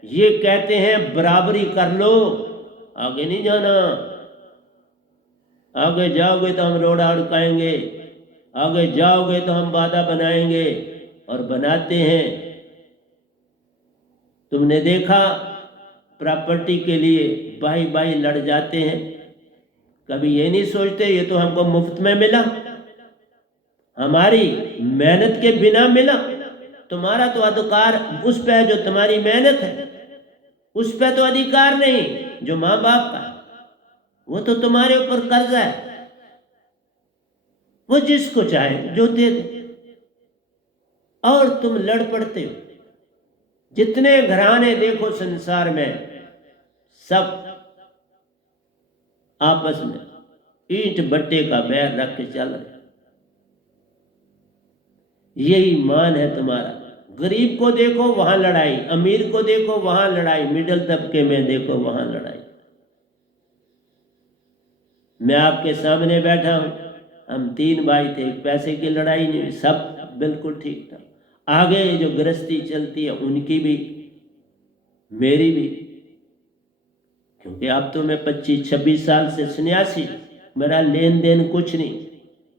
ये कहते हैं बराबरी कर लो, आगे नहीं जाना। आगे जाओगे तो हम रोड़ा अड़काएंगे, आगे जाओगे तो हम बाधा बनाएंगे, और बनाते हैं। तुमने देखा प्रॉपर्टी के लिए भाई भाई लड़ जाते हैं। कभी ये नहीं सोचते ये तो हमको मुफ्त में मिला, हमारी मेहनत के बिना मिला। तुम्हारा तो अधिकार उस पे है जो तुम्हारी मेहनत है, उस पे तो अधिकार नहीं जो माँ बाप का, वो तो तुम्हारे ऊपर कर्जा है। वो जिसको चाहे जो दे दे, और तुम लड़ पड़ते हो। जितने घराने देखो संसार में, सब आपस में ईंट बट्टे का बैर रख के चल रहे। यही मान है तुम्हारा। गरीब को देखो वहां लड़ाई, अमीर को देखो वहां लड़ाई, मिडिल तबके में देखो वहां लड़ाई। मैं आपके सामने बैठा हूं, हम 3 भाई थे, पैसे की लड़ाई नहीं हुई, सब बिल्कुल ठीक था। आगे जो गृहस्थी चलती है उनकी भी मेरी भी, क्योंकि अब तो मैं 25-26 साल से सन्यासी, मेरा लेन देन कुछ नहीं,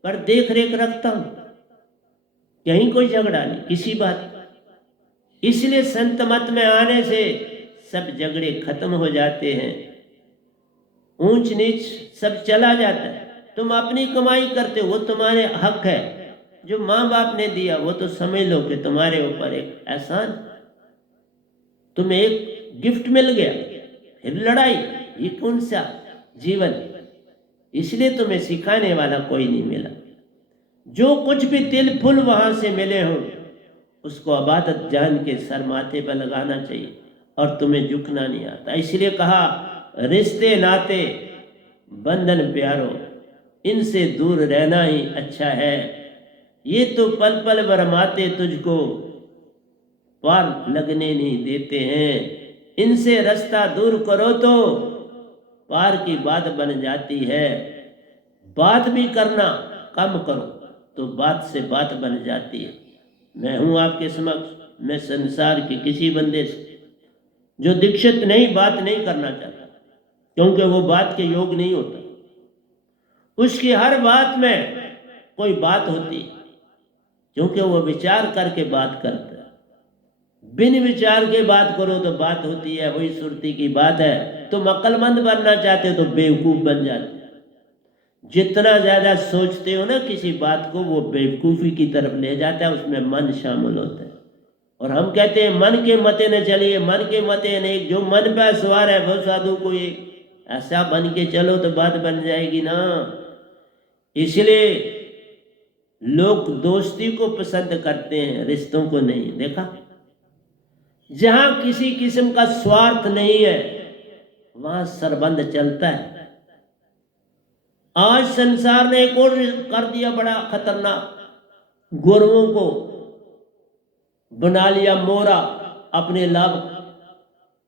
पर देख रेख रखता हूं, कहीं कोई झगड़ा नहीं किसी बात। इसलिए संत मत में आने से सब झगड़े खत्म हो जाते हैं, ऊंच नीच सब चला जाता है। तुम अपनी कमाई करते हो, वो तुम्हारे हक है। जो माँ बाप ने दिया वो तो समझ लो कि तुम्हारे ऊपर एक एहसान, तुम्हें एक गिफ्ट मिल गया, फिर लड़ाई, ये कौन सा जीवन। इसलिए तुम्हें सिखाने वाला कोई नहीं मिला। जो कुछ भी तिल फुल वहां से मिले हो उसको अबादत जान के सर माथे पर लगाना चाहिए, और तुम्हें झुकना नहीं आता। इसलिए कहा रिश्ते नाते बंधन प्यारो, इनसे दूर रहना ही अच्छा है। ये तो पल पल भरमाते तुझको, पार लगने नहीं देते हैं। इनसे रास्ता दूर करो तो पार की बात बन जाती है। बात भी करना कम करो तो बात से बात बन जाती है। मैं हूं आपके समक्ष, मैं संसार के किसी बंदे से जो दीक्षित नहीं बात नहीं करना चाहता, क्योंकि वो बात के योग नहीं होता। उसकी हर बात में कोई बात होती, क्योंकि वो विचार करके बात करता है। बिन विचार के बात करो तो बात होती है, वही सुरती की बात है। तुम अक्लमंद बनना चाहते हो तो बेवकूफ बन जाते हो। जितना ज्यादा सोचते हो ना किसी बात को, वो बेवकूफी की तरफ ले जाता है, उसमें मन शामिल होता है। और हम कहते हैं मन के मते न चलिए, मन के मते नहीं, जो मन पे सवार है वो साधु को एक ऐसा बन के चलो तो बात बन जाएगी ना। इसलिए लोग दोस्ती को पसंद करते हैं, रिश्तों को नहीं। देखा, जहां किसी किस्म का स्वार्थ नहीं है वहां सरबंध चलता है। आज संसार ने एक और कर दिया बड़ा खतरनाक, गुरुओं को बना लिया मोरा अपने लाभ।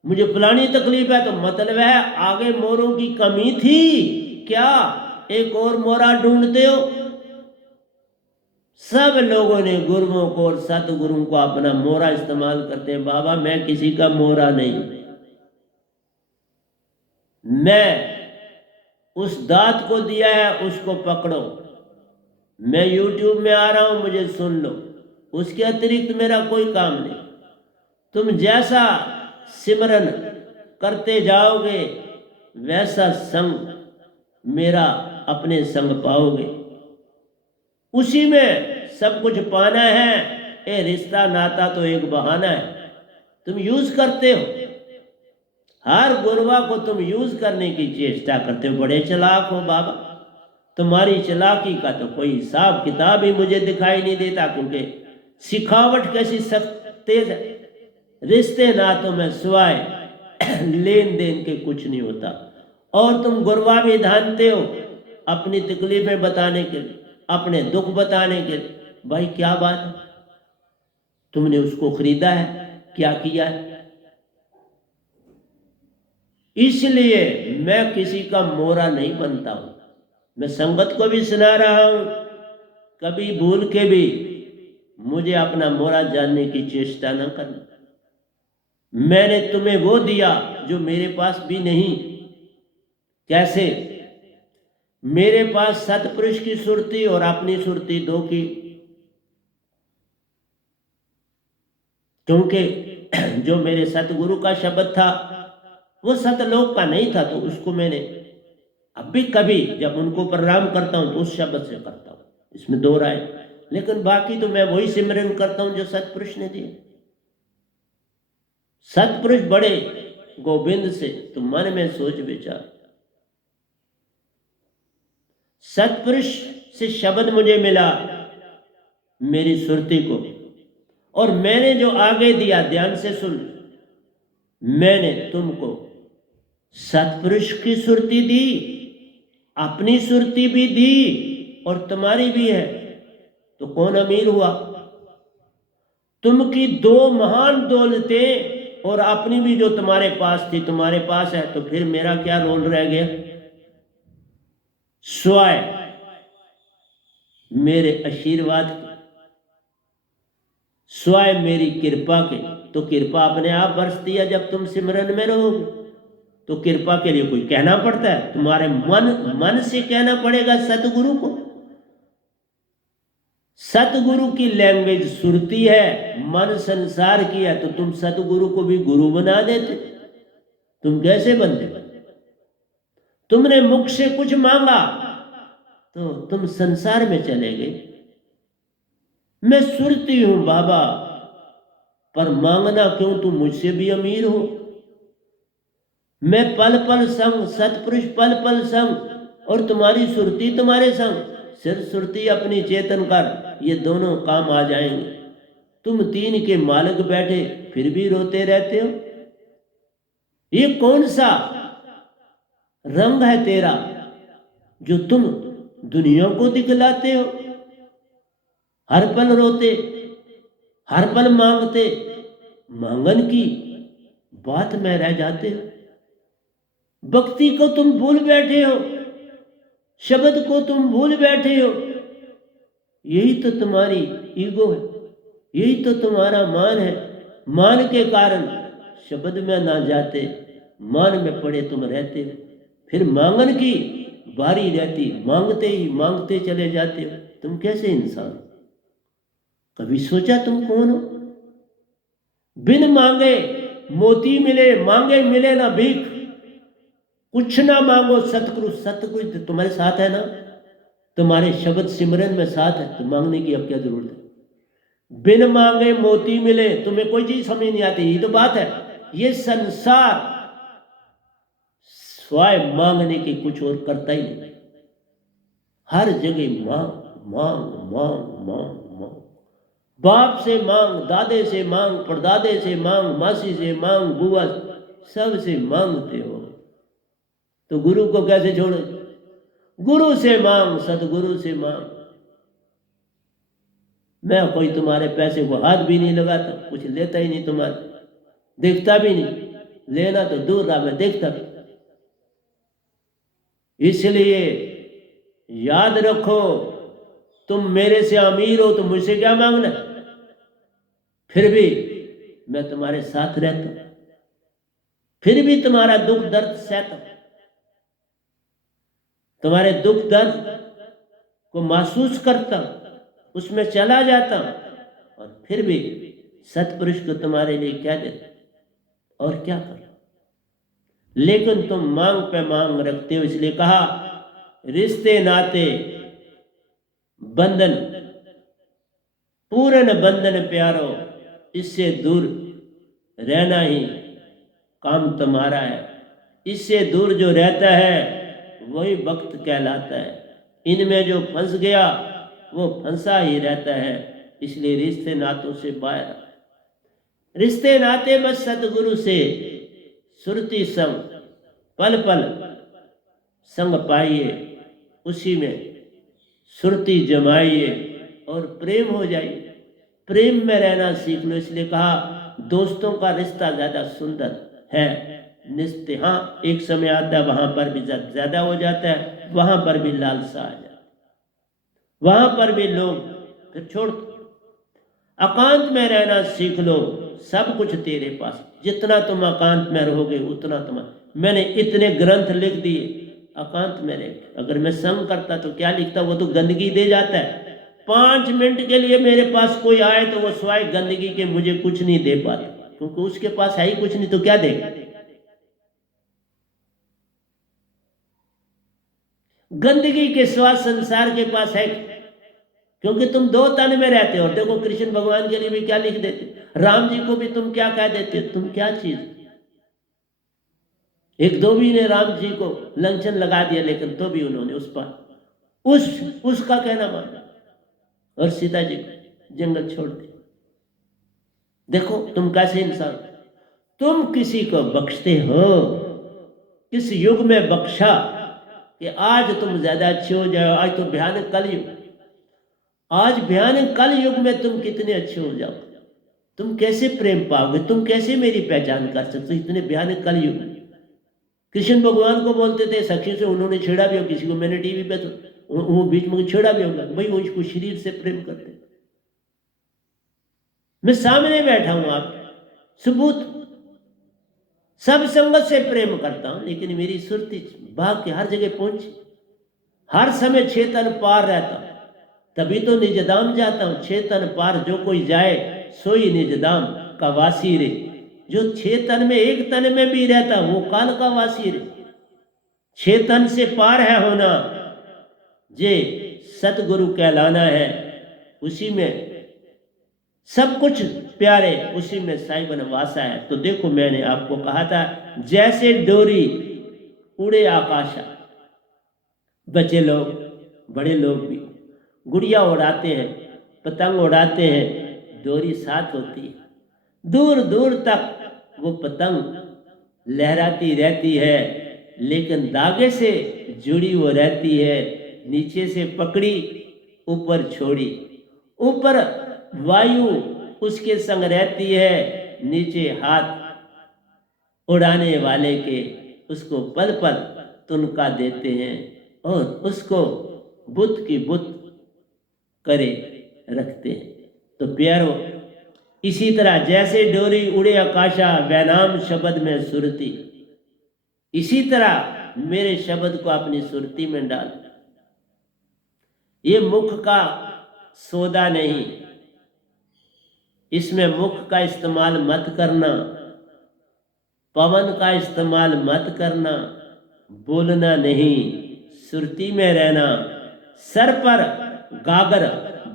मुझे फलानी तकलीफ है तो मतलब है आगे मोरों की कमी थी क्या, एक और मोरा ढूंढते हो। सब लोगों ने गुरुओं को और सतगुरुओं को अपना मोरा इस्तेमाल करते हैं। बाबा मैं किसी का मोरा नहीं, मैं उस दात को दिया है उसको पकड़ो। मैं YouTube में आ रहा हूं, मुझे सुन लो, उसके अतिरिक्त मेरा कोई काम नहीं। तुम जैसा सिमरन करते जाओगे वैसा संग मेरा अपने संग पाओगे। उसी में सब कुछ पाना है। ये रिश्ता नाता तो एक बहाना है, तुम यूज करते हो। हर गुरवा को तुम यूज करने की चेष्टा करते हो। बड़े चालाक हो बाबा, तुम्हारी चालाकी का तो कोई हिसाब किताब ही मुझे दिखाई नहीं देता, क्योंकि सिखावट कैसी सख्त तेज है। रिश्ते नातों में सिवाय लेन देन के कुछ नहीं होता। और तुम गुरवा भी धानते हो अपनी तकलीफें बताने के लिए, अपने दुख बताने के लिए। भाई क्या बात है, तुमने उसको खरीदा है, क्या किया है। इसलिए मैं किसी का मोरा नहीं बनता हूं। मैं संगत को भी सुना रहा हूं, कभी भूल के भी मुझे अपना मोरा जानने की चेष्टा न करना। मैंने तुम्हें वो दिया जो मेरे पास भी नहीं। कैसे? मेरे पास सतपुरुष की सुरती और अपनी सुरती दो की, क्योंकि जो मेरे सतगुरु का शब्द था वो सतलोक का नहीं था, तो उसको मैंने अब भी कभी जब उनको प्रणाम करता हूं तो उस शब्द से करता हूं, इसमें दो राय। लेकिन बाकी तो मैं वही सिमरन करता हूं जो सतपुरुष ने दिया। सतपुरुष बड़े गोविंद से तुम मन में सोच विचार। सतपुरुष से शब्द मुझे मिला मेरी सुरती को, और मैंने जो आगे दिया, ध्यान से सुन, मैंने तुमको सत्पुरुष की सुरती दी, अपनी सुरती भी दी और तुम्हारी भी है। तो कौन अमीर हुआ? तुम की दो महान दौलतें और अपनी भी जो तुम्हारे पास थी तुम्हारे पास है, तो फिर मेरा क्या रोल रह गया? स्वाय मेरे आशीर्वाद के, स्वाय मेरी कृपा के। तो कृपा अपने आप बरसती है जब तुम सिमरन में रहोगे। तो कृपा के लिए कोई कहना पड़ता है? तुम्हारे मन से कहना पड़ेगा सतगुरु को। सतगुरु की लैंग्वेज सुरती है, मन संसार की है, तो तुम सतगुरु को भी गुरु बना देते। तुम कैसे बनते? तुमने मुख से कुछ मांगा तो तुम संसार में चले गए। मैं सुरती हूं बाबा, पर मांगना क्यों तुम मुझसे भी अमीर हो? मैं पल पल संग, सतपुरुष पल पल संग, और तुम्हारी सुरती तुम्हारे संग। सिर सुरती अपनी चेतन कर, ये दोनों काम आ जाएंगे। तुम तीन के मालिक बैठे फिर भी रोते रहते हो। ये कौन सा रंग है तेरा जो तुम दुनिया को दिखलाते हो? हर पल रोते, हर पल मांगते, मांगन की बात में रह जाते हो। भक्ति को तुम भूल बैठे हो, शब्द को तुम भूल बैठे हो। यही तो तुम्हारी ईगो है, यही तो तुम्हारा मान है। मान के कारण शब्द में ना जाते, मान में पड़े तुम रहते हो। फिर मांगन की बारी रहती, मांगते ही मांगते चले जाते हो। तुम कैसे इंसान? कभी सोचा तुम कौन हो? बिन मांगे मोती मिले, मांगे मिले ना भीख। कुछ ना मांगो सतगुरु, सतगुरु तो तुम्हारे साथ है ना, तुम्हारे शब्द सिमरन में साथ है, तो मांगने की अब क्या जरूरत है? बिन मांगे मोती मिले, तुम्हें कोई चीज समझ नहीं आती, ये तो बात है। ये संसार स्वाय मांगने की कुछ और करता ही नहीं। हर जगह मांग मांग मांग मांग मांग। बाप से मांग, दादे से मांग, परदादे से मांग, मासी से मांग, बुआ सब से मांगते हो, तो गुरु को कैसे छोड़ो? गुरु से मांग, सतगुरु से मांग। मैं कोई तुम्हारे पैसे को हाथ भी नहीं लगाता, कुछ लेता ही नहीं तुम्हारे, देखता भी नहीं, लेना तो दूर रहा, मैं देखता भी। इसलिए याद रखो, तुम मेरे से अमीर हो तो मुझसे क्या मांगना? फिर भी मैं तुम्हारे साथ रहता हूं, फिर भी तुम्हारा दुख दर्द सहता, तुम्हारे दुख दर्द को महसूस करता, उसमें चला जाता, और फिर भी सतपुरुष को तुम्हारे लिए क्या देता और क्या कर। लेकिन तुम मांग पे मांग रखते हो। इसलिए कहा रिश्ते नाते बंधन, पूर्ण बंधन प्यारो, इससे दूर रहना ही काम तुम्हारा है। इससे दूर जो रहता है वही भक्त कहलाता है। इनमें जो फंस गया वो फंसा ही रहता है। इसलिए रिश्ते नातों से बाहर, रिश्ते नाते बस सतगुरु से सुरती संग, पल पल संग पाइए, उसी में सुरती जमाइए और प्रेम हो जाइए। प्रेम में रहना सीख लो। इसलिए कहा दोस्तों का रिश्ता ज्यादा सुंदर है। निश्चय हाँ, एक समय आता है वहां पर भी ज्यादा हो जाता है, वहां पर भी लालसा आ जाती, वहां पर भी लोग फिर छोड़। एकांत में रहना सीख लो, सब कुछ तेरे पास। जितना तुम एकांत में रहोगे उतना तुम। मैंने इतने ग्रंथ लिख दिए एकांत में रह। अगर मैं संग करता तो क्या लिखता? वो तो गंदगी दे जाता है। 5 मिनट के लिए मेरे पास कोई आए तो वो स्वाय गंदगी के मुझे कुछ नहीं दे पाता, क्योंकि उसके पास है ही कुछ नहीं, तो क्या देगा? गंदगी के स्वाद संसार के पास है, क्योंकि तुम 2 तन में रहते हो। देखो कृष्ण भगवान के लिए भी क्या लिख देते, राम जी को भी तुम क्या कह देते, तुम क्या चीज। एक धोबी ने राम जी को लंचन लगा दिया, लेकिन तो भी उन्होंने उस पर उसका कहना माना और सीता जी को जंगल छोड़ दिया। देखो तुम कैसे इंसान, तुम किसी को बख्शते हो, किस युग में बख्शा कि आज तुम ज्यादा अच्छे हो जाओ, आज तो भयानक कल युग, आज भयानक कल युग में तुम कितने अच्छे हो जाओ, तुम कैसे प्रेम पाओगे, तुम कैसे मेरी पहचान कर सकते हो इतने भयानक कल युग में। कृष्ण भगवान को बोलते थे सखी से, उन्होंने छेड़ा भी हो किसी को, मैंने टीवी पे तो वो बीच में छेड़ा भी होगा, भाई वो इसको शरीर से प्रेम करते, मैं सामने बैठा हूं, आप सबूत, सब संगत से प्रेम करता हूं, लेकिन मेरी सुरती भाग के हर जगह पहुंची, हर समय चेतन पार रहता, तभी तो निजधाम जाता हूं। चेतन पार जो कोई जाए सोई निजधाम का वासी रे, जो चेतन में एक तन में भी रहता वो काल का वासी रे। चेतन से पार है होना, जे सतगुरु कहलाना है, उसी में सब कुछ प्यारे, उसी में साइबन वासा है। तो देखो मैंने आपको कहा था, जैसे डोरी उड़े आकाशा, बच्चे लोग बड़े लोग भी गुड़िया उड़ाते हैं, पतंग उड़ाते हैं, डोरी साथ होती है, दूर दूर तक वो पतंग लहराती रहती है, लेकिन धागे से जुड़ी वो रहती है, नीचे से पकड़ी ऊपर छोड़ी, ऊपर वायु उसके संग रहती है, नीचे हाथ उड़ाने वाले के उसको पल पल तुनका देते हैं और उसको बुत की बुत करे रखते हैं। तो प्यारो, इसी तरह जैसे डोरी उड़े आकाशा वैनाम शब्द में सुरती, इसी तरह मेरे शब्द को अपनी सुरती में डाल। ये मुख का सौदा नहीं, इसमें मुख का इस्तेमाल मत करना, पवन का इस्तेमाल मत करना, बोलना नहीं, सुरती में रहना। सर पर गागर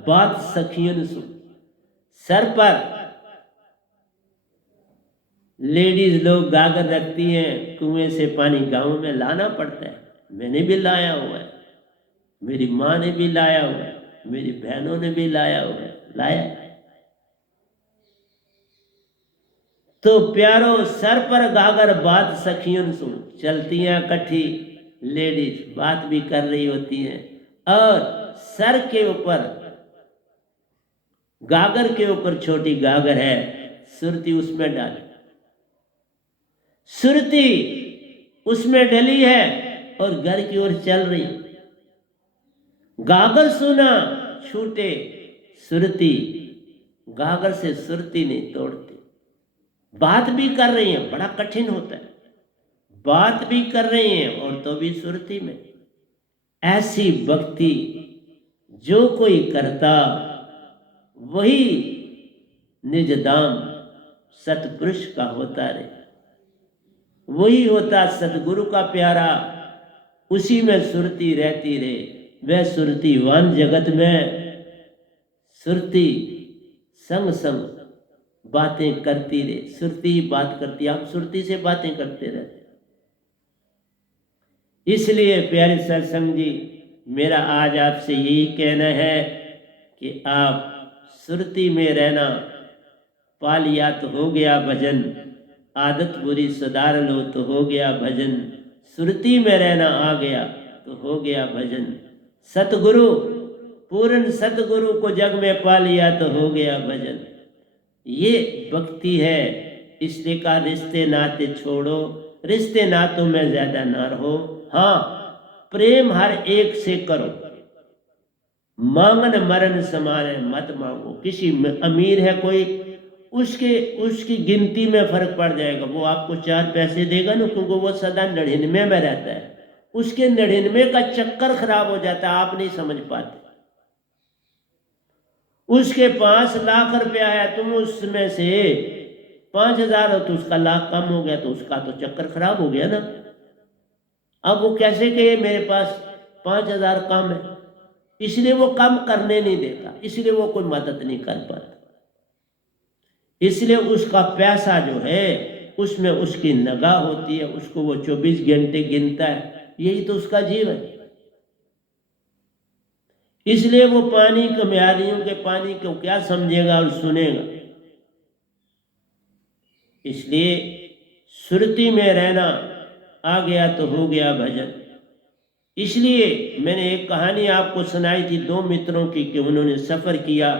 बात सखियन सु, सर पर लेडीज लोग गागर रखती हैं, कुएं से पानी गांव में लाना पड़ता है, मैंने भी लाया हुआ है, मेरी माँ ने भी लाया हुआ है, मेरी बहनों ने भी लाया हुआ है, लाया। तो प्यारो, सर पर गागर बात सखियन सुन, चलती हैं इकट्ठी लेडीज, बात भी कर रही होती हैं, और सर के ऊपर गागर के ऊपर छोटी गागर है, सुरती उसमें डाली, सुरती उसमें डली है और घर की ओर चल रही, गागर सुना छूटे सुरती, गागर से सुरती नहीं तोड़ती। बात भी कर रही हैं, बड़ा कठिन होता है, बात भी कर रही हैं और तो भी सुरती में। ऐसी भक्ति जो कोई करता वही निज धाम सतपुरुष का होता रे, वही होता सतगुरु का प्यारा, उसी में सुरती रहती रे। वह सुरतीवान जगत में सुरती संग संग बातें करती रे, सुरती बात करती, आप सुरती से बातें करते रहते। इसलिए प्यारे सत्संग जी, मेरा आज आपसे यही कहना है कि आप सुरती में रहना, पा लिया तो हो गया भजन, आदत बुरी सुधार लो तो हो गया भजन, सुरती में रहना आ गया तो हो गया भजन, सतगुरु पूर्ण सतगुरु को जग में पा लिया तो हो गया भजन। ये भक्ति है। इसलिए का रिश्ते नाते छोड़ो, रिश्ते नातों में ज्यादा ना रहो, हाँ प्रेम हर एक से करो, मांगन मरण समान है मत मांगो। किसी अमीर है कोई, उसकी गिनती में फर्क पड़ जाएगा, वो आपको 4 पैसे देगा ना, क्योंकि वो सदा 99 में रहता है, उसके 99 का चक्कर खराब हो जाता है, आप नहीं समझ पाते। उसके 5 लाख रुपया है, तुम उसमें से 5,000 हो तो उसका लाख कम हो गया, तो उसका तो चक्कर खराब हो गया ना। अब वो कैसे कहे मेरे पास 5,000 कम है, इसलिए वो कम करने नहीं देता, इसलिए वो कोई मदद नहीं कर पाता। इसलिए उसका पैसा जो है उसमें उसकी निगाह होती है, उसको वो 24 घंटे गिनता है, यही तो उसका जीवन है। इसलिए वो पानी के म्यारियों के पानी को क्या समझेगा और सुनेगा। इसलिए सुरती में रहना, आ गया तो हो गया भजन। इसलिए मैंने एक कहानी आपको सुनाई थी 2 मित्रों की कि उन्होंने सफ़र किया,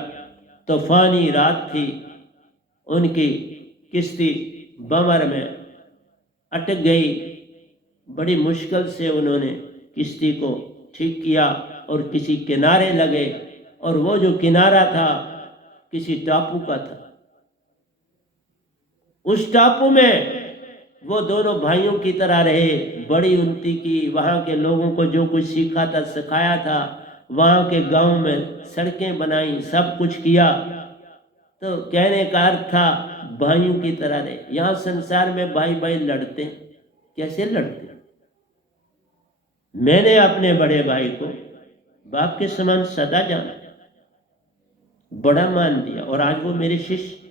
तूफानी रात थी, उनकी किश्ती बंवर में अटक गई। बड़ी मुश्किल से उन्होंने किश्ती को ठीक किया और किसी किनारे लगे, और वो जो किनारा था किसी टापू का था। उस टापू में वो दोनों भाइयों की तरह रहे, बड़ी उन्नति की, वहाँ के लोगों को जो कुछ सीखा था सिखाया था, वहाँ के गांव में सड़कें बनाई, सब कुछ किया। तो कहने का अर्थ था भाइयों की तरह रहे। यहाँ संसार में भाई भाई लड़ते, कैसे लड़ते? मैंने अपने बड़े भाई को बाप के समान सदा जाना, बड़ा मान दिया, और आज वो मेरे शिष्य।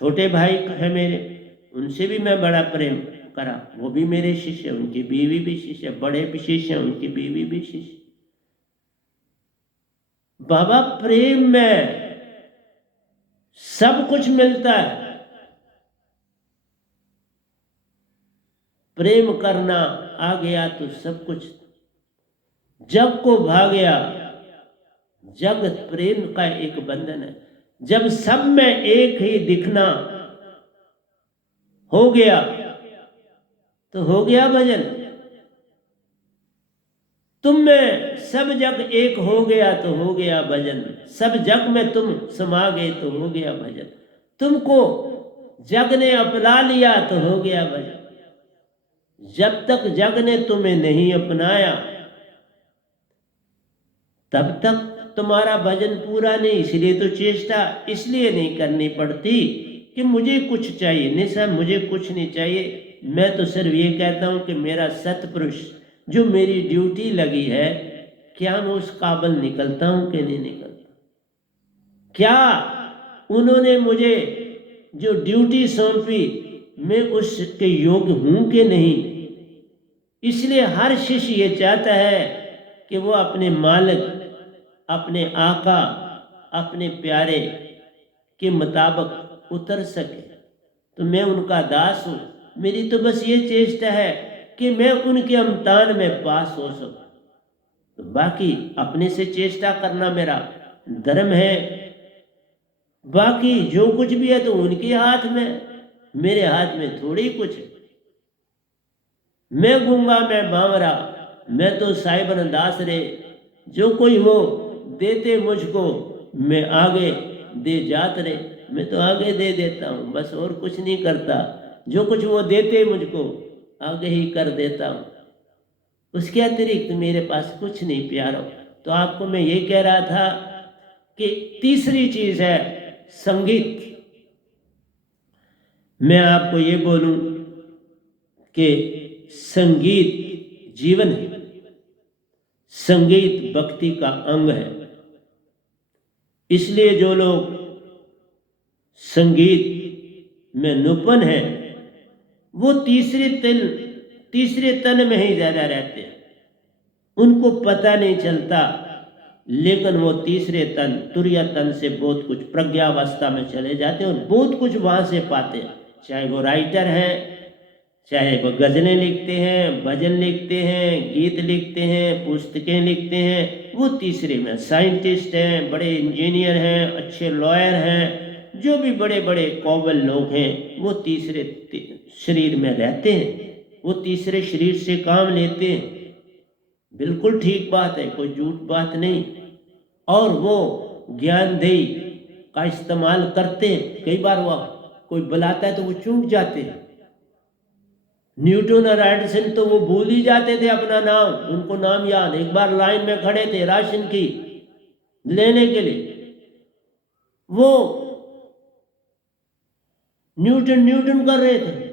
छोटे भाई है मेरे, उनसे भी मैं बड़ा प्रेम करा, वो भी मेरे शिष्य, उनकी बीवी भी शिष्य, बड़े भी शिष्य, उनकी बीवी भी शिष्य। बाबा प्रेम में सब कुछ मिलता है। प्रेम करना आ गया तो सब कुछ। जग को भा गया, जग प्रेम का एक बंधन है। जब सब में एक ही दिखना हो गया तो हो गया भजन। तुम में सब जग एक हो गया तो हो गया भजन। सब जग में तुम समा गए तो हो गया भजन। तुमको जग ने अपना लिया तो हो गया भजन। जब तक जग ने तुम्हें नहीं अपनाया तब तक तुम्हारा भजन पूरा नहीं। इसलिए तो चेष्टा इसलिए नहीं करनी पड़ती कि मुझे कुछ चाहिए। नहीं साहब, मुझे कुछ नहीं चाहिए। मैं तो सिर्फ ये कहता हूँ कि मेरा सतपुरुष जो मेरी ड्यूटी लगी है, क्या मैं उस काबिल निकलता हूँ कि नहीं निकलता? क्या उन्होंने मुझे जो ड्यूटी सौंपी मैं उसके योग्य हूँ कि नहीं? इसलिए हर शिष्य ये चाहता है कि वो अपने मालिक, अपने आका, अपने प्यारे के मुताबिक उतर सके। तो मैं उनका दास हूँ। मेरी तो बस ये चेष्टा है कि मैं उनके अमतान में पास हो सकूँ। तो बाकी अपने से चेष्टा करना मेरा धर्म है। बाकी जो कुछ भी है तो उनके हाथ में, मेरे हाथ में थोड़ी कुछ है। मैं गूंगा, मैं बावरा, मैं तो साहिबन दास रे। जो कोई हो देते मुझको, मैं आगे दे जात रे। मैं तो आगे दे देता हूँ, बस और कुछ नहीं करता। जो कुछ वो देते मुझको आगे ही कर देता हूँ। उसके अतिरिक्त मेरे पास कुछ नहीं प्यारो। तो आपको मैं ये कह रहा था कि तीसरी चीज है संगीत। मैं आपको ये बोलूं कि संगीत जीवन है, संगीत भक्ति का अंग है। इसलिए जो लोग संगीत में निपुण है वो तीसरे तन में ही ज्यादा रहते हैं। उनको पता नहीं चलता, लेकिन वो तीसरे तन, तुरीय तन से बहुत कुछ प्रज्ञावस्था में चले जाते हैं और बहुत कुछ वहां से पाते हैं। चाहे वो राइटर हैं, चाहे वो गज़लें लिखते हैं, भजन लिखते हैं, गीत लिखते हैं, पुस्तकें लिखते हैं, वो तीसरे में। साइंटिस्ट हैं, बड़े इंजीनियर हैं, अच्छे लॉयर हैं, जो भी बड़े बड़े काबिल लोग हैं वो तीसरे शरीर में रहते हैं। वो तीसरे शरीर से काम लेते हैं। बिल्कुल ठीक बात है, कोई झूठ बात नहीं। और वो ज्ञानदेही का इस्तेमाल करते हैं। कई बार वो कोई बुलाता है तो वो चूक जाते हैं। न्यूटन और एडिसन तो वो भूल ही जाते थे अपना नाम, उनको नाम याद। एक बार लाइन में खड़े थे राशन की लेने के लिए, वो न्यूटन कर रहे थे,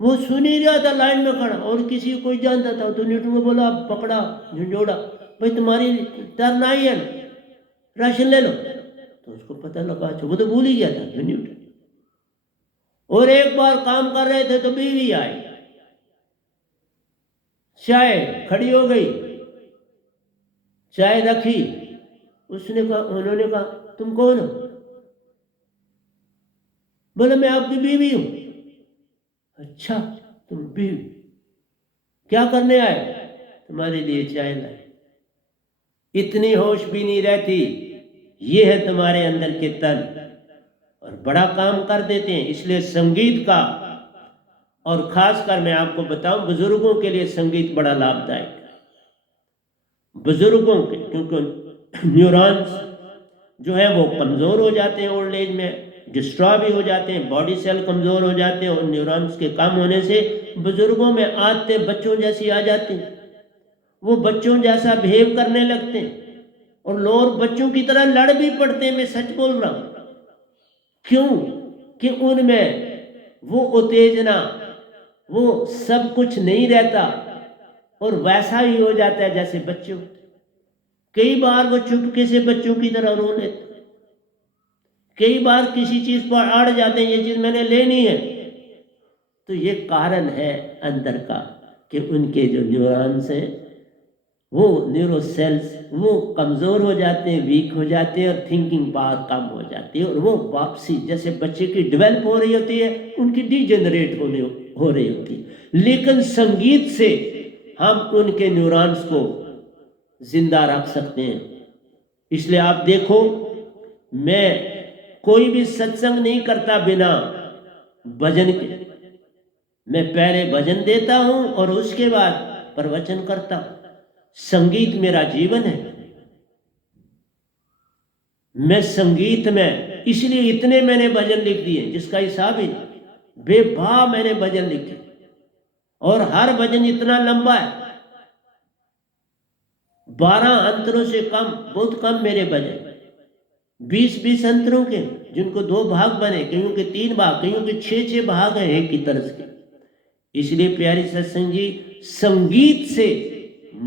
वो सुन ही रहा था लाइन में खड़ा, और किसी कोई जानता था तो न्यूटन को बोला, पकड़ा झंझोड़ा, भाई तुम्हारी टर्न आई है, राशन ले लो। तो उसको पता लगा, अच्छा वो तो भूल ही गया था न्यूटन। और एक बार काम कर रहे थे तो बीवी आई, चाय खड़ी हो गई, चाय रखी, उसने कहा, उन्होंने कहा तुम कौन हो? बोले मैं आपकी बीवी हूं। अच्छा, तुम बीवी, क्या करने आए? तुम्हारे लिए चाय लाए। इतनी होश भी नहीं रहती। ये है तुम्हारे अंदर के तन, और बड़ा काम कर देते हैं। इसलिए संगीत का, और खासकर मैं आपको बताऊं, बुजुर्गों के लिए संगीत बड़ा लाभदायक है। बुजुर्गों के, क्योंकि न्यूरॉन्स जो है वो कमज़ोर हो जाते हैं, ओल्ड एज में डिस्ट्रॉय भी हो जाते हैं, बॉडी सेल कमज़ोर हो जाते हैं, और न्यूरॉन्स के कम होने से बुजुर्गों में आदतें बच्चों जैसी आ जाती हैं। वो बच्चों जैसा बिहेव करने लगते हैं, और लोग बच्चों की तरह लड़ भी पड़ते हैं। मैं सच बोल रहा हूं। क्यों? कि उनमें वो उत्तेजना, वो सब कुछ नहीं रहता, और वैसा ही हो जाता है जैसे बच्चों। कई बार वो चुपके से बच्चों की तरह रो लेते, कई बार किसी चीज पर अड़ जाते हैं, ये चीज मैंने लेनी है। तो ये कारण है अंदर का, कि उनके जो न्यूरॉन्स हैं, वो न्यूरो सेल्स वो कमज़ोर हो जाते हैं, वीक हो जाते हैं, और थिंकिंग पावर कम हो जाती है, और वो वापसी जैसे बच्चे की डेवलप हो रही होती है, उनकी डीजेनरेट हो रही होती है। लेकिन संगीत से हम उनके न्यूरॉन्स को जिंदा रख सकते हैं। इसलिए आप देखो, मैं कोई भी सत्संग नहीं करता बिना भजन के। मैं पहले भजन देता हूं और उसके बाद प्रवचन करता हूं। संगीत मेरा जीवन है। मैं संगीत में, इसलिए इतने मैंने भजन लिख दिए जिसका हिसाब ही, बेबाह मैंने भजन लिखे, और हर भजन इतना लंबा है, 12 अंतरों से कम, बहुत कम मेरे भजन, 20-20 अंतरों के, जिनको 2 भाग बने, कईयों के 3 भाग, कईयों के 6-6 भाग हैं एक ही तरह के। इसलिए प्यारी सत्संग जी, संगीत से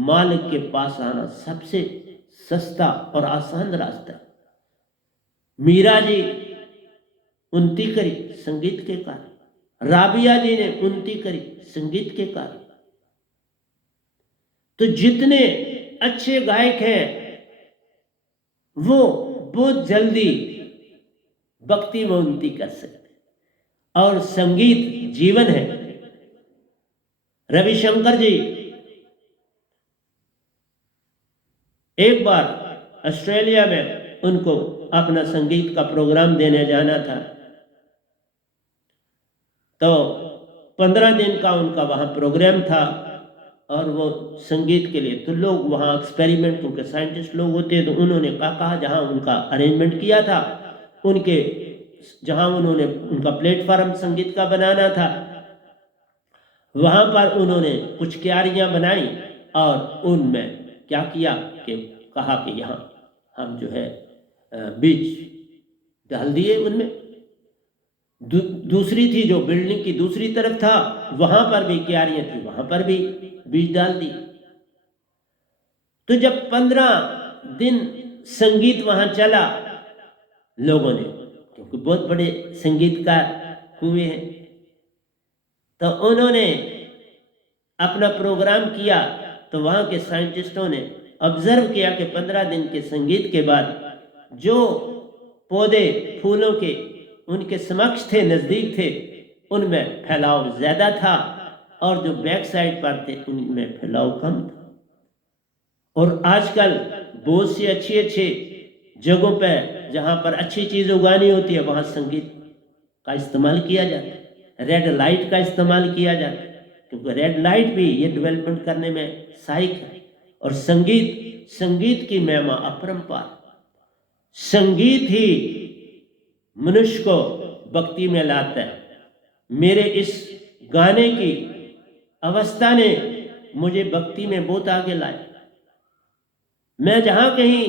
मालिक के पास आना सबसे सस्ता और आसान रास्ता है। मीरा जी उन्नति करी संगीत के कारण, राबिया जी ने उन्नति करी संगीत के कारण। तो जितने अच्छे गायक हैं वो बहुत जल्दी भक्ति में उन्नति कर सकते, और संगीत जीवन है। रविशंकर जी एक बार ऑस्ट्रेलिया में, उनको अपना संगीत का प्रोग्राम देने जाना था, तो 15 दिन का उनका वहाँ प्रोग्राम था, और वो संगीत के लिए तो लोग वहाँ एक्सपेरिमेंट, क्योंकि साइंटिस्ट लोग होते हैं, तो उन्होंने कहा जहाँ उनका अरेंजमेंट किया था, उनके जहाँ उन्होंने उनका प्लेटफार्म संगीत का बनाना था, वहाँ पर उन्होंने कुछ क्यारियाँ बनाई, और उनमें क्या किया कि कहा कि यहाँ हम जो है बीज डाल दिए उनमें। दूसरी थी जो बिल्डिंग की दूसरी तरफ था, वहां पर भी क्यारियां थी, वहां पर भी बीज डाल दी। तो जब 15 दिन संगीत वहां चला, लोगों ने, क्योंकि बहुत बड़े संगीतकार हुए हैं, तो उन्होंने अपना प्रोग्राम किया, तो वहां के साइंटिस्टों ने ऑब्जर्व किया कि 15 दिन के संगीत के बाद जो पौधे फूलों के उनके समक्ष थे, नज़दीक थे, उनमें फैलाव ज़्यादा था, और जो बैक साइड पर थे उनमें फैलाव कम था। और आजकल बहुत सी अच्छी अच्छी जगहों पर जहाँ पर अच्छी चीज़ उगानी होती है, वहाँ संगीत का इस्तेमाल किया जाता है, रेड लाइट का इस्तेमाल किया जाता है, क्योंकि रेड लाइट भी ये डेवलपमेंट करने में सहायक है। और संगीत की महिमा अपरंपार। संगीत ही मनुष्य को भक्ति में लाता है। मेरे इस गाने की अवस्था ने मुझे भक्ति में बहुत आगे लाया। मैं जहाँ कहीं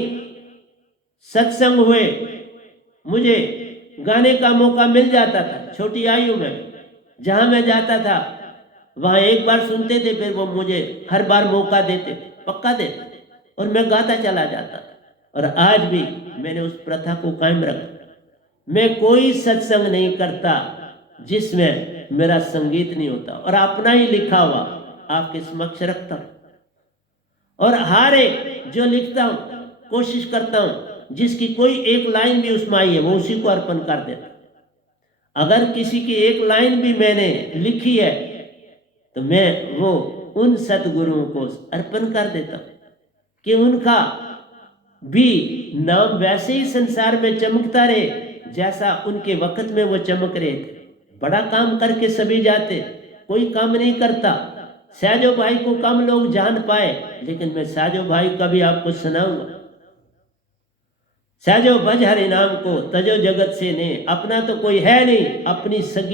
सत्संग हुए, मुझे गाने का मौका मिल जाता था। छोटी आयु में जहाँ मैं जाता था, वहाँ एक बार सुनते थे, फिर वो मुझे हर बार मौका देते, पक्का देते, और मैं गाता चला जाता था। और आज भी मैंने उस प्रथा को कायम रखा। मैं कोई सत्संग नहीं करता जिसमें मेरा संगीत नहीं होता, और अपना ही लिखा हुआ आपके समक्ष रखता हूँ। और हर एक जो लिखता हूँ, कोशिश करता हूँ जिसकी कोई एक लाइन भी उसमें आई है, वो उसी को अर्पण कर देता। अगर किसी की एक लाइन भी मैंने लिखी है तो मैं वो उन सतगुरुओं को अर्पण कर देता हूं कि उनका भी नाम वैसे ही संसार में चमकता रहे जैसा उनके वक्त में वो चमक रहे थे। बड़ा काम करके सभी जाते, कोई काम नहीं करता। सहजो भाई को कम लोग जान पाए, लेकिन मैं सहजो भाई का भी आपको सुनाऊंगा। सहजो भज हरि नाम को तजो जगत से ने, अपना तो कोई है नहीं, अपनी सगी